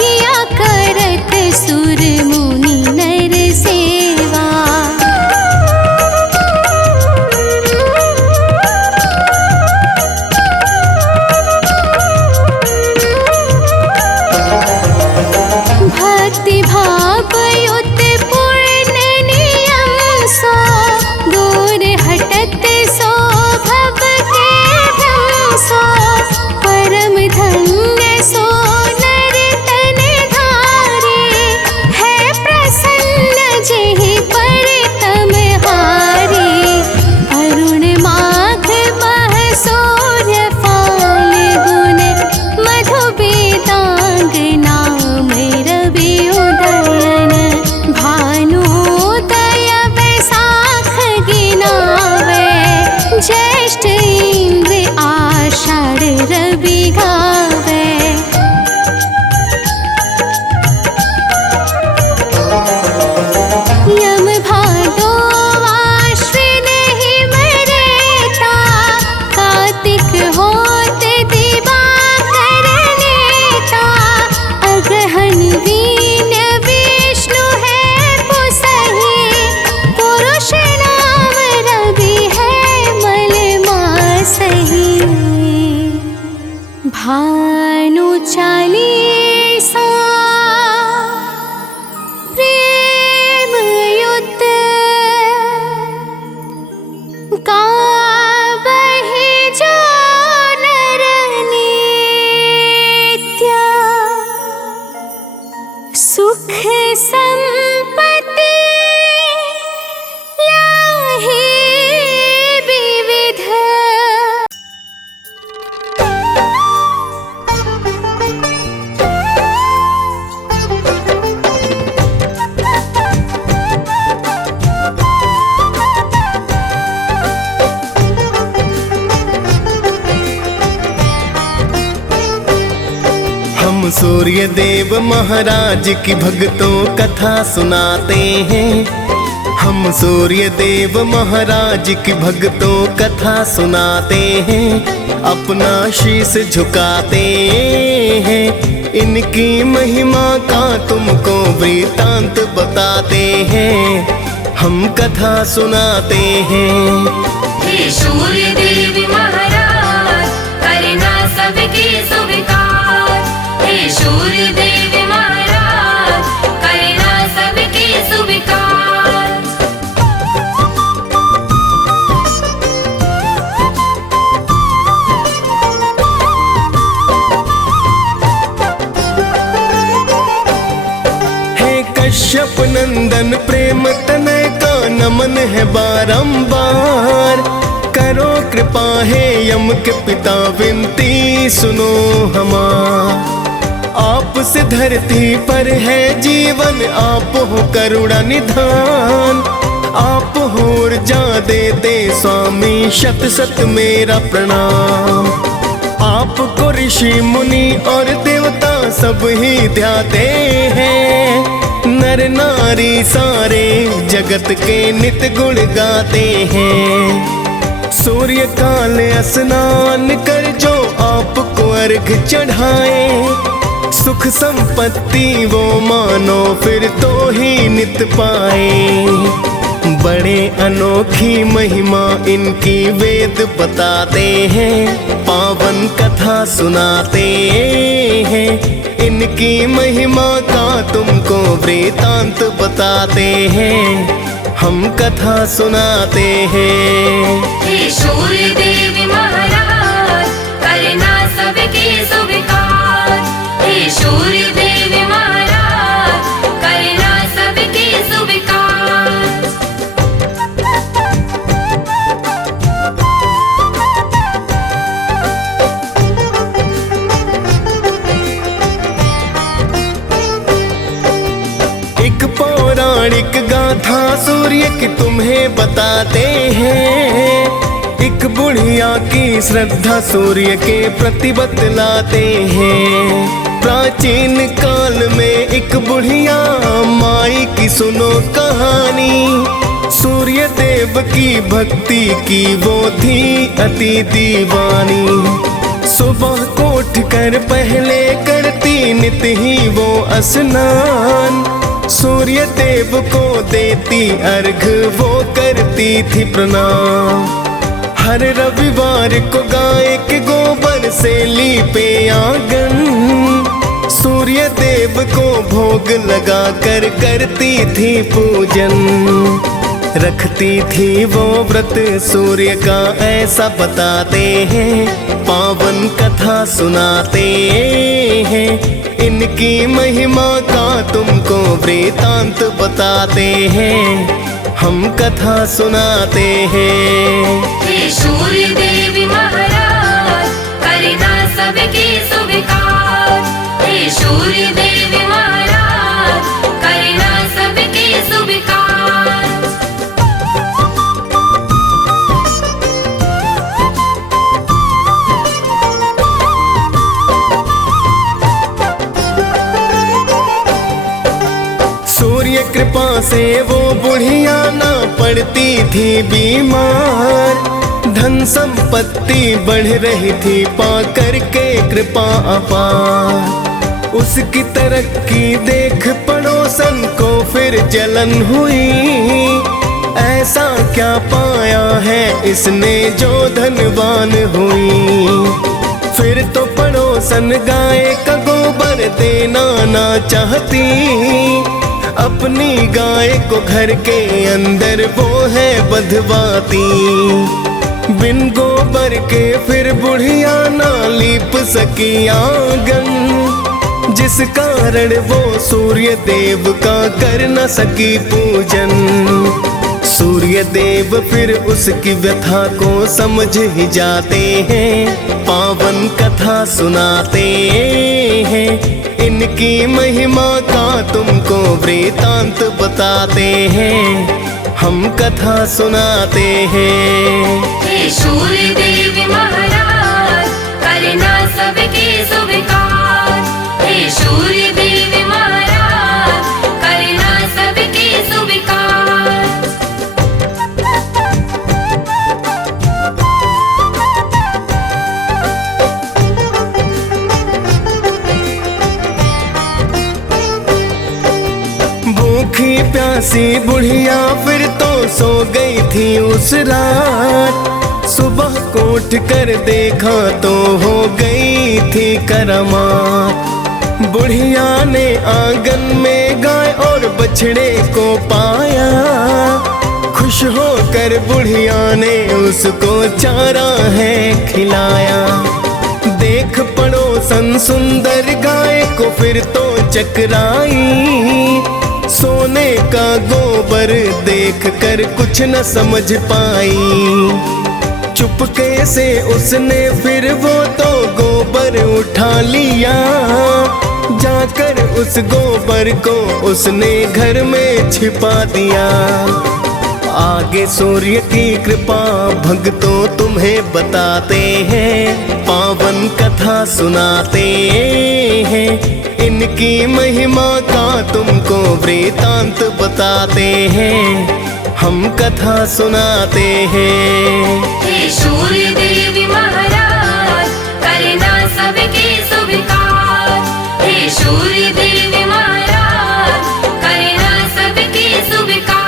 किया करत सुर मुनि नर सेवा भक्ति भाव युत पूर्ण नियम सो दूर हटत सो भव के भ्रम सो परम धन्य सो नर तन धारे है प्रसन्न जेहि पर तम हारे अरुण माघ मह सूर्य फाल गुण मधु वेदांग नाम रवि उदयन भानुदय वैशाख गिनावे ज्येष्ठ इंद्र आषाढ़ रवि गावे यम भादो आश्विन हिम रेता कार्तिक होत दिवाकर नेता अगहन वीन विष्णु है पुसहि पुरुष नाम रवि है मल मासहि भानु चालीसा प्रेम युत गावहि जो नर नित्य सुख संपत्ति लाहि विविध हम सूर्य देव महाराज की भक्तों कथा सुनाते हैं हम सूर्य देव महाराज की भक्तों कथा सुनाते हैं अपना शीश झुकाते हैं इनकी महिमा का तुमको वृतांत बताते हैं हम कथा सुनाते हैं। हे सूर्य देव महाराज करना सबके स्वीकार हे सूर्य देव महाराज करना सबके स्वीकार कश्यप चंदन प्रेम तनय का नमन है बारंबार। करो कृपा है यम के पिता विनती सुनो हमार। आप से धरती पर है जीवन, आप हो करुणा निधान। आप हो ऊर्जा देते स्वामी, शत शत मेरा प्रणाम। आपको ऋषि मुनि और देवता सब ही ध्याते हैं। नर नारी सारे जगत के नित गुण गाते हैं। सूर्य काल स्नान कर जो आपको अर्घ चढ़ाए। सुख संपत्ति वो मानो फिर तो ही नित पाए। बड़े अनोखी महिमा इनकी वेद बताते हैं। पावन कथा सुनाते हैं। इनकी महिमा का तुमको वृतांत बताते हैं। हम कथा सुनाते हैं। हे सूर्य देव महाराज, करना सबके स्वीकार। हे सूर्य देव महाराज, करना सबके स्वीकार। एक पौराणिक गाथा सूर्य की तुम्हें बताते हैं। एक बुढ़िया की श्रद्धा सूर्य के प्रति बतलाते हैं। प्राचीन काल में एक बुढ़िया माई की सुनो कहानी। सूर्य देव की भक्ति की वो थी अति दीवानी। सुबह को उठकर पहले करती नित ही वो स्नान। सूर्य देव को देती अर्घ वो करती थी प्रणाम। हर रविवार को गाय के गोबर से लीपे आंगन। सूर्य देव को भोग लगा कर करती थी पूजन। रखती थी वो व्रत सूर्य का ऐसा बताते हैं। पावन कथा सुनाते हैं। इनकी महिमा का तुमको वृतांत बताते हैं। हम कथा सुनाते हैं। हे सूर्य देव महाराज, करना सबके स्वीकार। हे सूर्य देव महाराज, करना सबके स्वीकार। सूर्य कृपा से वो बुढ़िया ना पड़ती थी बीमार। धन संपत्ति बढ़ रही थी पा करके कृपा अपार। उसकी तरक्की देख पड़ोसन को फिर जलन हुई। ऐसा क्या पाया है इसने जो धनवान हुई। फिर तो पड़ोसन गाय का गोबर देना ना चाहती। अपनी गाय को घर के अंदर वो है बंधवाती। बिन गोबर के फिर बुढ़िया ना लीप सकी आंगन। जिस कारण वो सूर्य देव का कर न सकी पूजन। सूर्य देव फिर उसकी व्यथा को समझ ही जाते हैं। पावन कथा सुनाते हैं। इनकी महिमा का तुमको वृतांत बताते हैं। हम कथा सुनाते हैं। हे सूर्य देव महाराज, करना सबके स्वीकार। हे सूर्य देव महाराज, करना सबके स्वीकार। भूखी प्यासी बुढ़िया फिर तो सो गई थी उस रात। सुबह को उठ कर देखा तो हो गई थी करामात। बुढ़िया ने आंगन में गाय और बछड़े को पाया। खुश होकर बुढ़िया ने उसको चारा है खिलाया। देख पड़ोसन सुंदर गाय को फिर तो चकराई। सोने का गोबर देख कर कुछ न समझ पाई। चुपके से उसने फिर वो तो गोबर उठा लिया। जाकर उस गोबर को उसने घर में छिपा दिया। आगे सूर्य की कृपा भक्तों तुम्हें बताते हैं, पावन कथा सुनाते हैं। इनकी महिमा का तुमको वृतांत बताते हैं, हम कथा सुनाते हैं। हे सूर्य देवी महाराज करना सबके स्वीकार। हे सूर्य देवी महाराज करना सबके स्वीकार।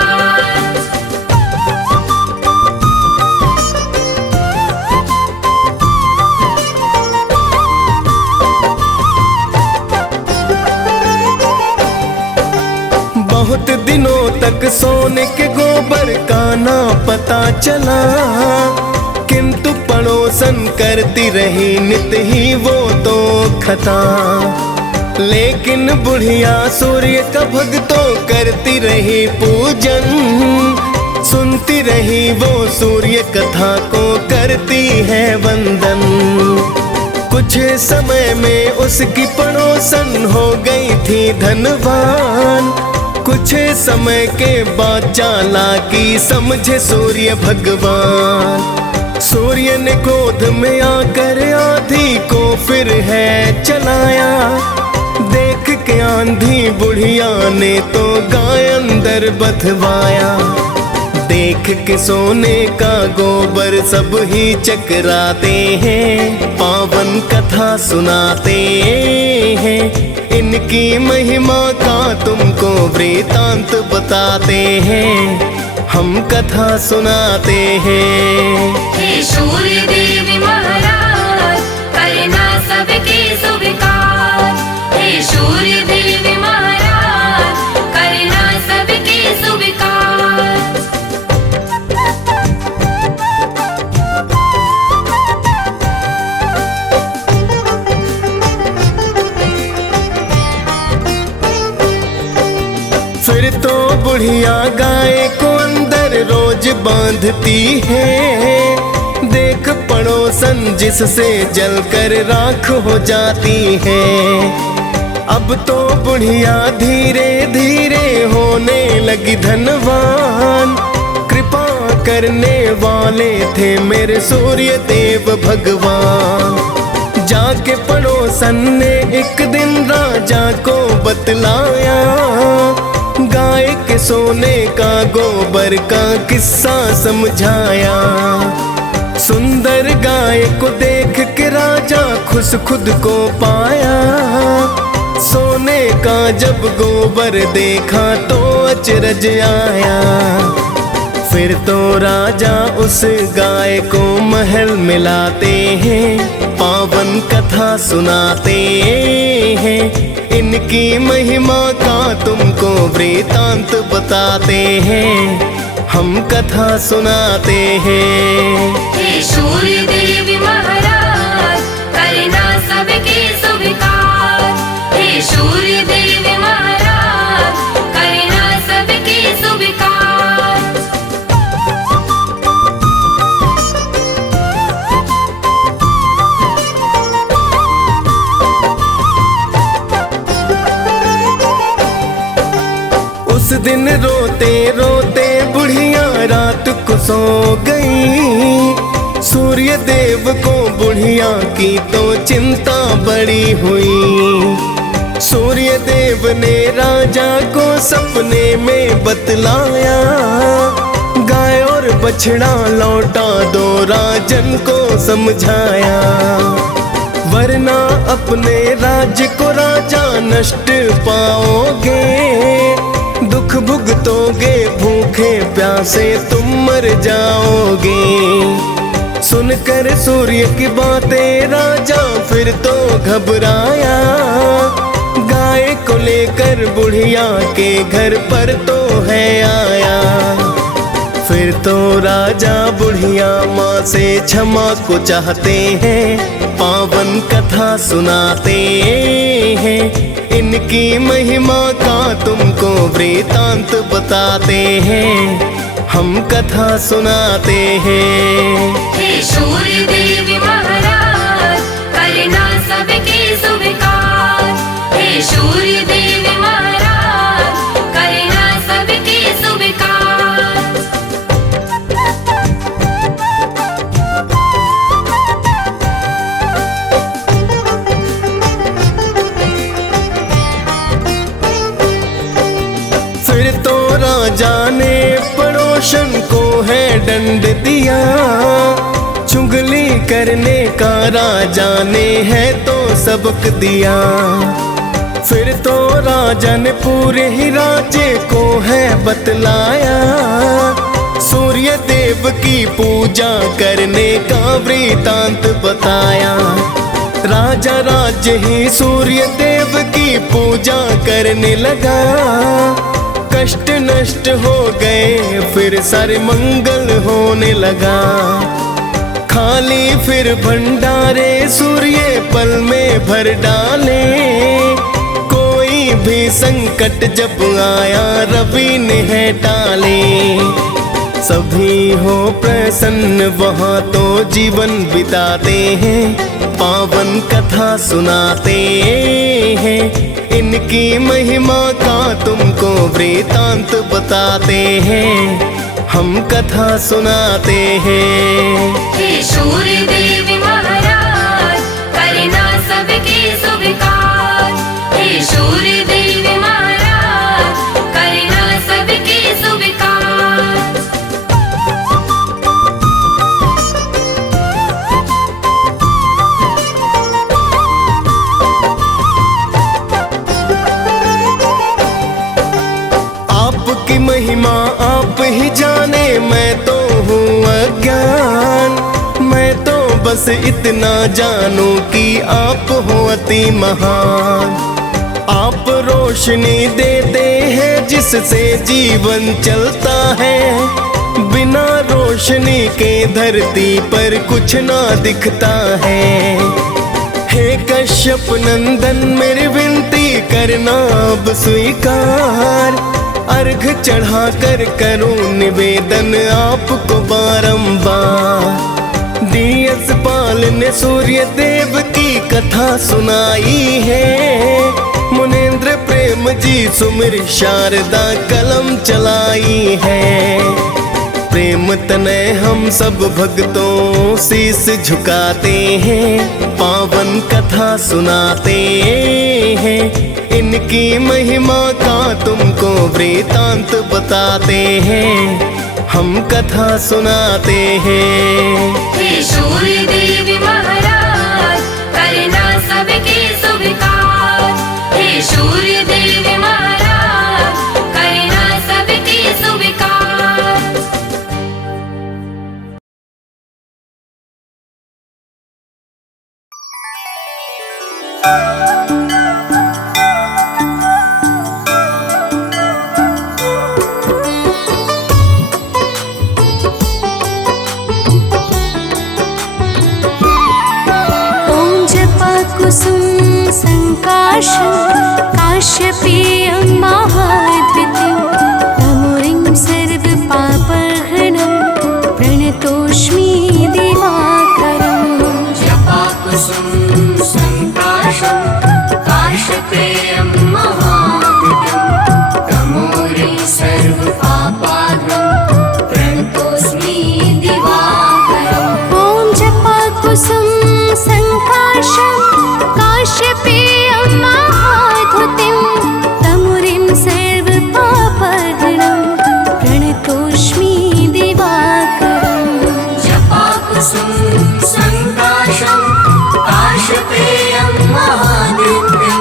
बहुत दिनों तक सोने के गोबर का ना पता चला, किंतु पड़ोसन करती रही नित ही वो तो खता। लेकिन बुढ़िया सूर्य का भक्तों करती रही पूजन, सुनती रही वो सूर्य कथा को करती है वंदन। कुछ समय में उसकी पड़ोसन हो गई थी धनवान। कुछ समय के बाद चालाकी समझे सूर्य भगवान। सूर्य ने क्रोध में आकर आंधी को फिर है चलाया। देख के आंधी बुढ़िया ने तो गाय अंदर बधवाया। देख के सोने का गोबर सब ही चकराते हैं, पावन कथा सुनाते हैं। इनकी महिमा का तुमको वृतांत बताते हैं, हम कथा सुनाते हैं। हे सूर्य देवी महाराज करना सबके स्वीकार। हे सूर्य देवी महाराज करना सबके स्वीकार। फिर तो बुढ़िया गाय को अंदर रोज बांधती है। देख पड़ोसन जिससे जलकर राख हो जाती है। अब तो बुढ़िया धीरे धीरे होने लगी धनवान। कृपा करने वाले थे मेरे सूर्य देव भगवान। जाके पड़ोसन ने एक दिन राजा को बतलाया, गाय के सोने का गोबर का किस्सा समझाया। सुंदर गाय को देख के राजा खुश खुद को पाया। सोने का जब गोबर देखा तो अचरज आया। फिर तो राजा उस गाय को महल मिलाते हैं, पावन कथा सुनाते हैं। इनकी महिमा का तुमको वृतांत बताते हैं, हम कथा सुनाते हैं। हे सूर्य देवी महाराज करना सबके स्वीकार। हे सूर्य देवी महाराज करना सबके स्वीकार। उस दिन रोते रोते बुढ़िया रात को सो गई। सूर्य देव को बुढ़िया की तो चिंता बड़ी हुई। सूर्य देव ने राजा को सपने में बतलाया, गाय और बछड़ा लौटा दो राजन को समझाया। वरना अपने राज्य को राजा नष्ट पाओगे। दुख भुगतोगे, भूखे प्यासे तुम मर जाओगे। सुनकर सूर्य की बातें राजा फिर तो घबराया। गाय को लेकर बुढ़िया के घर पर तो है आया। फिर तो राजा बुढ़िया माँ से क्षमा को चाहते हैं, पावन कथा कथा सुनाते हैं, इनकी महिमा का तुमको वृतांत बताते हैं, हम कथा सुनाते हैं। हे सूर्य देव महाराज करना सबके स्वीकार। हे सूर्य देव महाराज करना सबके स्वीकार। फिर तो राजा ने पड़ोसन को है दंड दिया, चुगली करने का राजा ने है तो सबक दिया। फिर तो राजा ने पूरे ही राज्य को है बतलाया, सूर्य देव की पूजा करने का वृतांत बताया। राजा राज्य ही सूर्य देव की पूजा करने लगा, कष्ट नष्ट हो गए फिर सारे मंगल होने लगा। खाली फिर भंडारे सूर्य पल में भर डाले, कोई भी संकट जब आया रवि ने है टाले। सभी हो प्रसन्न वहाँ तो जीवन बिताते हैं, पावन कथा सुनाते हैं, इनकी महिमा का तुमको वृतांत बताते हैं, हम कथा सुनाते हैं। हे सूर्य देव महाराज करना सबके स्वीकार। हे सूर्य देव महाराज करना सबके स्वीकार। आपकी महिमा आप ही जाने, मैं तो हूँ अज्ञान। मैं तो बस इतना जानूं कि आप हो अति महान। आप रोशनी देते हैं जिससे जीवन चलता है, बिना रोशनी के धरती पर कुछ ना दिखता है। हे कश्यप नंदन मेरी विनती करना अब स्वीकार, अर्घ चढ़ा कर करूं निवेदन आपको बारंबार। डीएस पाल ने सूर्य देव की कथा सुनाई है, मुनेंद्र प्रेम जी सुमिर शारदा कलम चलाई है। प्रेम तनय हम सब भक्तों शीस झुकाते हैं, पावन कथा सुनाते हैं, इनकी महिमा का तुमको वृतांत बताते हैं, हम कथा सुनाते हैं। हे सूर्य देव महाराज करना सबके स्वीकार। हे सूर्य देव महाराज करना सबके स्वीकार। कुसुम संकाशं काश्यपेयं महाद्वितीयं, तमोरिं सर्वपापहरणं प्रणतोऽस्मि दिवाकरम्। जपाकुसुम संकाशं काश्यपेयं महाद्वितीयं, तमोरिं सर्वपापहरणं प्रणतोऽस्मि दिवाकरम्। ॐ जपाकुसुम संकाशं काश्यपेयं महाद्युतिं, तमोरिं सर्वपापहरणं प्रणतोऽस्मि दिवाकरम्। जपाकुसुम संकाशं काश्यपेयं महाद्युतिं,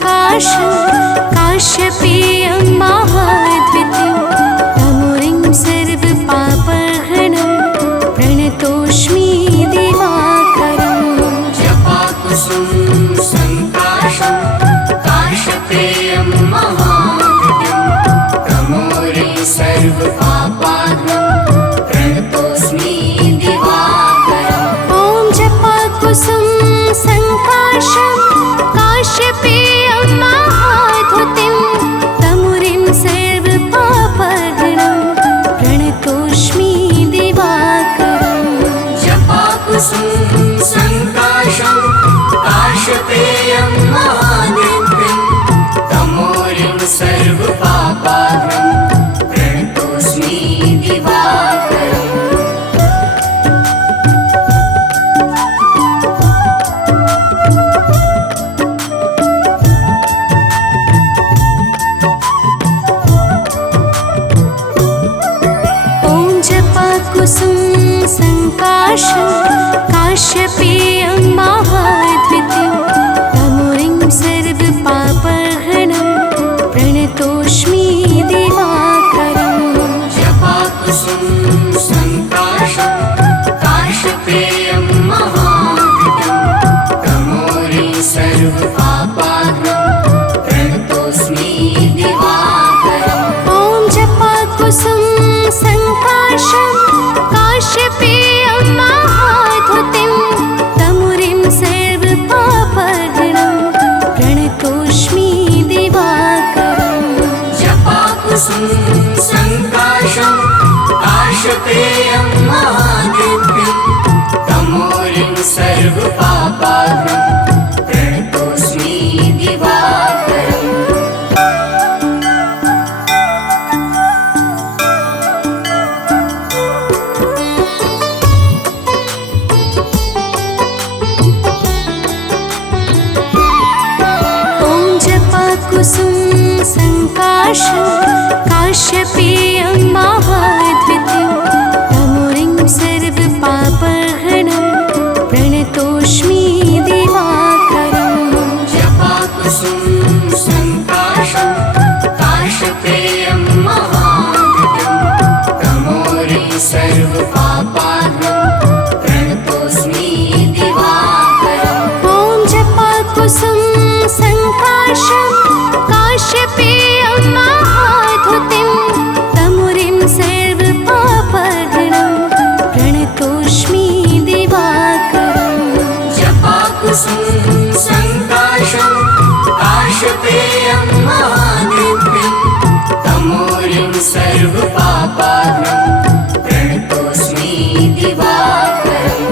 सङ्काशं काश्यपेयं महाद्वितीयं तमुरिं सर्वपापहरणं प्रणतोऽस्मि दिवाकरम् जपाकुसुम संकाशं काश्यपेयं महाद्वितीयं तमोरिं सर्वपापाहरणं प्रणतोऽस्मि दिवाकरम्। ॐ जपाकुसुम सङ्काशं काश्यपेयं महाद्युतिं तमुरिं सर्वपापहरणं प्रणतोऽस्मि दिवाकरम्। जपाकुसुम संकाशं काश्यपेयं महाद्युतिं तमोरिं सर्वपापाहरणं प्रणतोऽस्मि दिवाकरम्। ॐ जपाकुसुम सङ्काशं काश्यपेयं महाद्वितीयं तमुरिं सर्वपापहरणं प्रणतोऽस्मि दिवाकरम्। जपाकुसुम संकाशं काश्यपेयं महाद्युतिं तमोरिं सर्वपापाहरणं प्रणतोऽस्मि दिवाकरम्। ॐ जपाकुसुम सङ्काशं काश्यपेयं महाद्युतिं तमुरिं सर्वपापहरणं प्रणतोऽस्मि दिवाकरम्। जपाकुसुम संकाशं काश्यपेयं महाद्युतिं तमोरिं सर्वपापाहरणं प्रणतोऽस्मि दिवाकरम्। ॐ जपाकुसुम सङ्काशं काश्यपेयं महाद्वितीयं तमुरिं सर्वपापहरणं प्रणतोऽस्मि दिवाकरम्। जपाकुसुम संकाशं काश्यपेयं महाद्युतिं तमोरिं सर्वपापाहरणं प्रणतोऽस्मि दिवाकरम्। ॐ जपाकुसुम सङ्काशं काश्यपेयं महाद्युतिं तमुरिं सर्वपापहरणं प्रणतोऽस्मि दिवाकरम्। जपाकुसुम संकाशं काश्यपेयं महाद्युतिं तमोरिं सर्वपापाहरणं प्रणतोऽस्मि दिवाकरम्।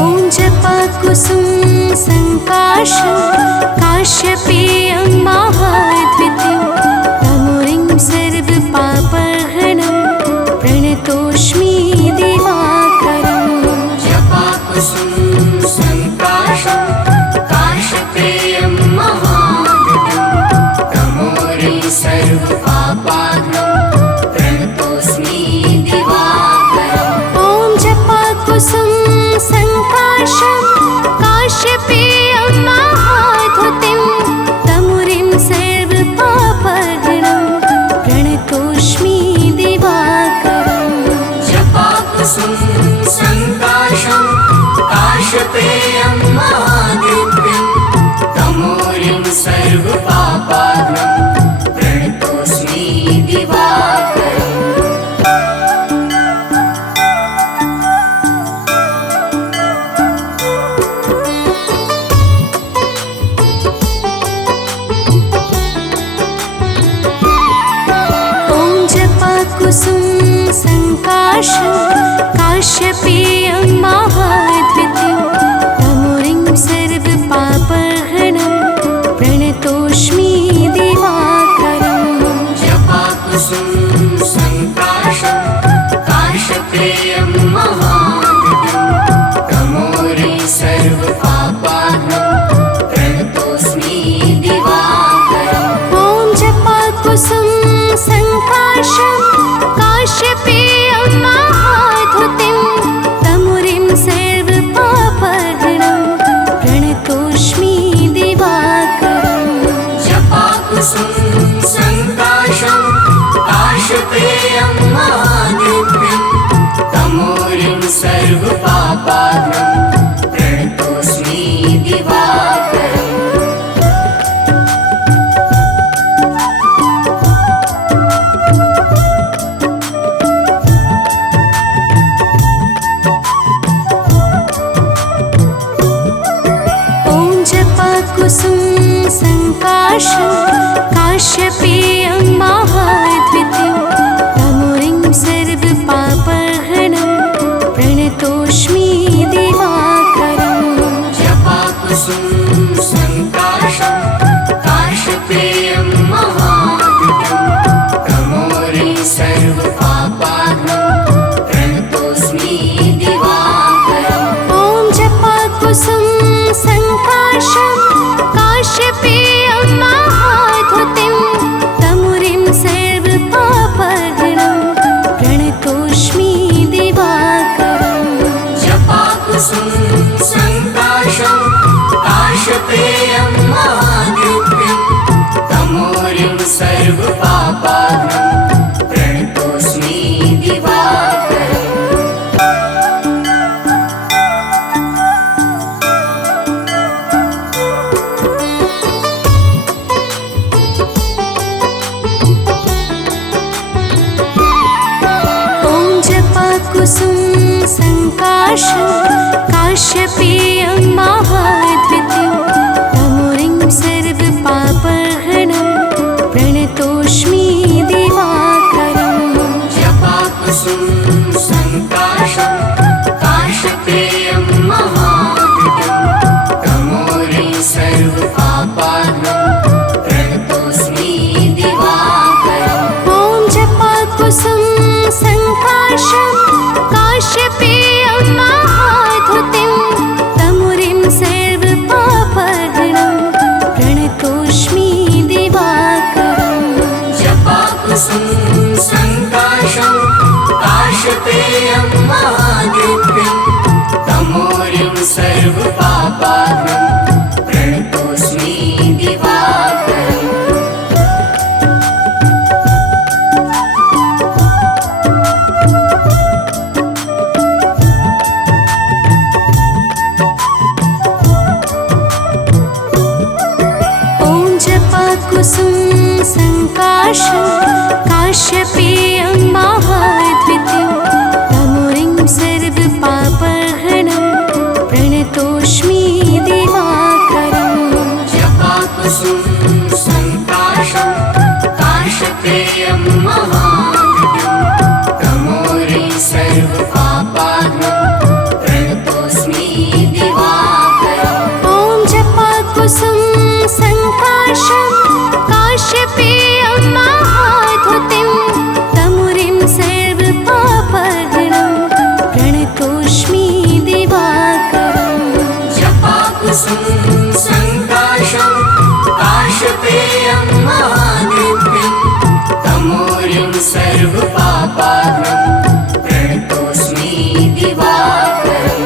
ॐ जपाकुसुम सङ्काशं काश्यपेयं महाद्वितीयं तमुरिं सर्वपापहरणं प्रणतोऽस्मि दिवाकरम्। जपाकुसुम संकाशं काश्यपेयं महाद्युतिं तमोरिं सर्वपापाहरणं प्रणतोऽस्मि दिवाकरम्। ॐ जपाकुसुम सङ्काशं काश्यपेयं महाद्युतिं तमुरिं सर्वपापहरणं प्रणतोऽस्मि दिवाकरम्। जपाकुसुम संकाशं काश्यपेयं महाद्युतिं तमोरिं सर्वपापाहरणं प्रणतोऽस्मि दिवाकरम्। ॐ जपाकुसुम सङ्काशं काश्यपेयं महाद्वितीयं तमुरिं सर्वपापहरणं प्रणतोऽस्मि दिवाकरम्। जपाकुसुम संकाशं काश्यपेयं महाद्युतिं तमोरिं सर्वपापाहरणं प्रणतोऽस्मि दिवाकरम्। ॐ जपाकुसुम सङ्काशं काश्यपेयं महाद्वितीयं तमुरिं सर्वपापहरणं प्रणतोऽस्मि दिवाकरम् जपाकुसुम संकाशं काश्यपेयं महाद्वितीयं तमोरिं सर्वपापहरणं प्रणतोऽस्मि दिवाकरम् ॐ जपाकुसुम संकाशं काश्यपेयं महाद्युतिं तमुरिं सर्वपापहरणं प्रणतोऽस्मि दिवाकरम् जपाकुसुम संकाशं काश्यपेयं महाद्युतिं तमोरिं सर्वपापहरणं प्रणतोऽस्मि दिवाकरम् ॐ जपाकुसुम संकाशं काश्यपेयं महाद्वितीयं तमुरिं सर्वपापहरणं प्रणतोऽस्मि दिवाकरम् जपाकुसुम संकाशं काश्यपेयं महाद्युतिं तमोरिं सर्वपापहरणं प्रणतोऽस्मि दिवाकरम् ॐ जपाकुसुम संकाशं काश्यपेयं महाद्युतिं तमुरिं सर्वपापहरणं प्रणतोऽस्मि दिवाकरम् जपाकुसुम संकाशं काश्यपेयं महाद्युतिं तमोरिं सर्वपापहरणं प्रणतोऽस्मि दिवाकरम् ॐ जपाकुसुम संकाशं काश्यपेयं महाद्वितीयं तमुरिं सर्वपापहरणं प्रणतोऽस्मि दिवाकरम् जपाकुसुम संकाशं काश्यपेयं महाद्युतिं तमोरिं सर्वपापहरणं प्रणतोऽस्मि दिवाकरम् ॐ जपाकुसुम संकाशं काश्यपेयं महाद्युतिं तमुरिं सर्वपापहरणं प्रणतोऽस्मि दिवाकरम् जपाकुसुम संकाशं काश्यपेयं महाद्युतिं तमोरिं सर्वपापहरणं प्रणतोऽस्मि दिवाकरम्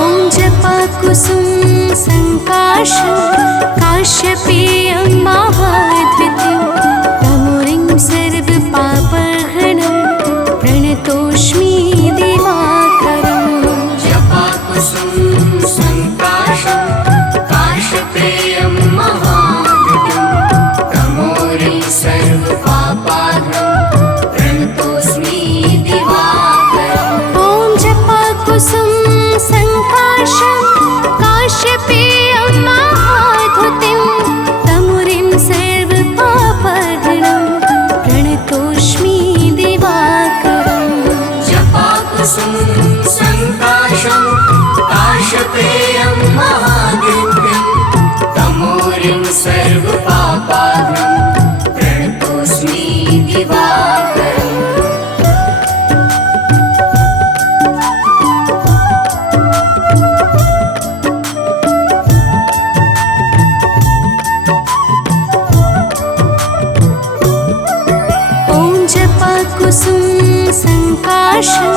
ॐ जपाकुसुम संकाशं काश्यपेयं महाद्वितीयं तमुरिं सर्वपापहरणं प्रणतोऽस्मि दिवाकरम् जपाकुसुम संकाशं काश्यपेयं महाद्युतिं तमोरिं सर्वपापहरणं प्रणतोऽस्मि दिवाकरम् ॐ जपाकुसुम संकाशं काश्यपेयं महाद्युतिं तमुरिं सर्वपापहरणं प्रणतोऽस्मि दिवाकरम् जपाकुसुम संकाशं काश्यपेयं महाद्युतिं तमोरिं सर्वपापहरणं प्रणतोऽस्मि दिवाकरम् ॐ जपाकुसुम संकाशं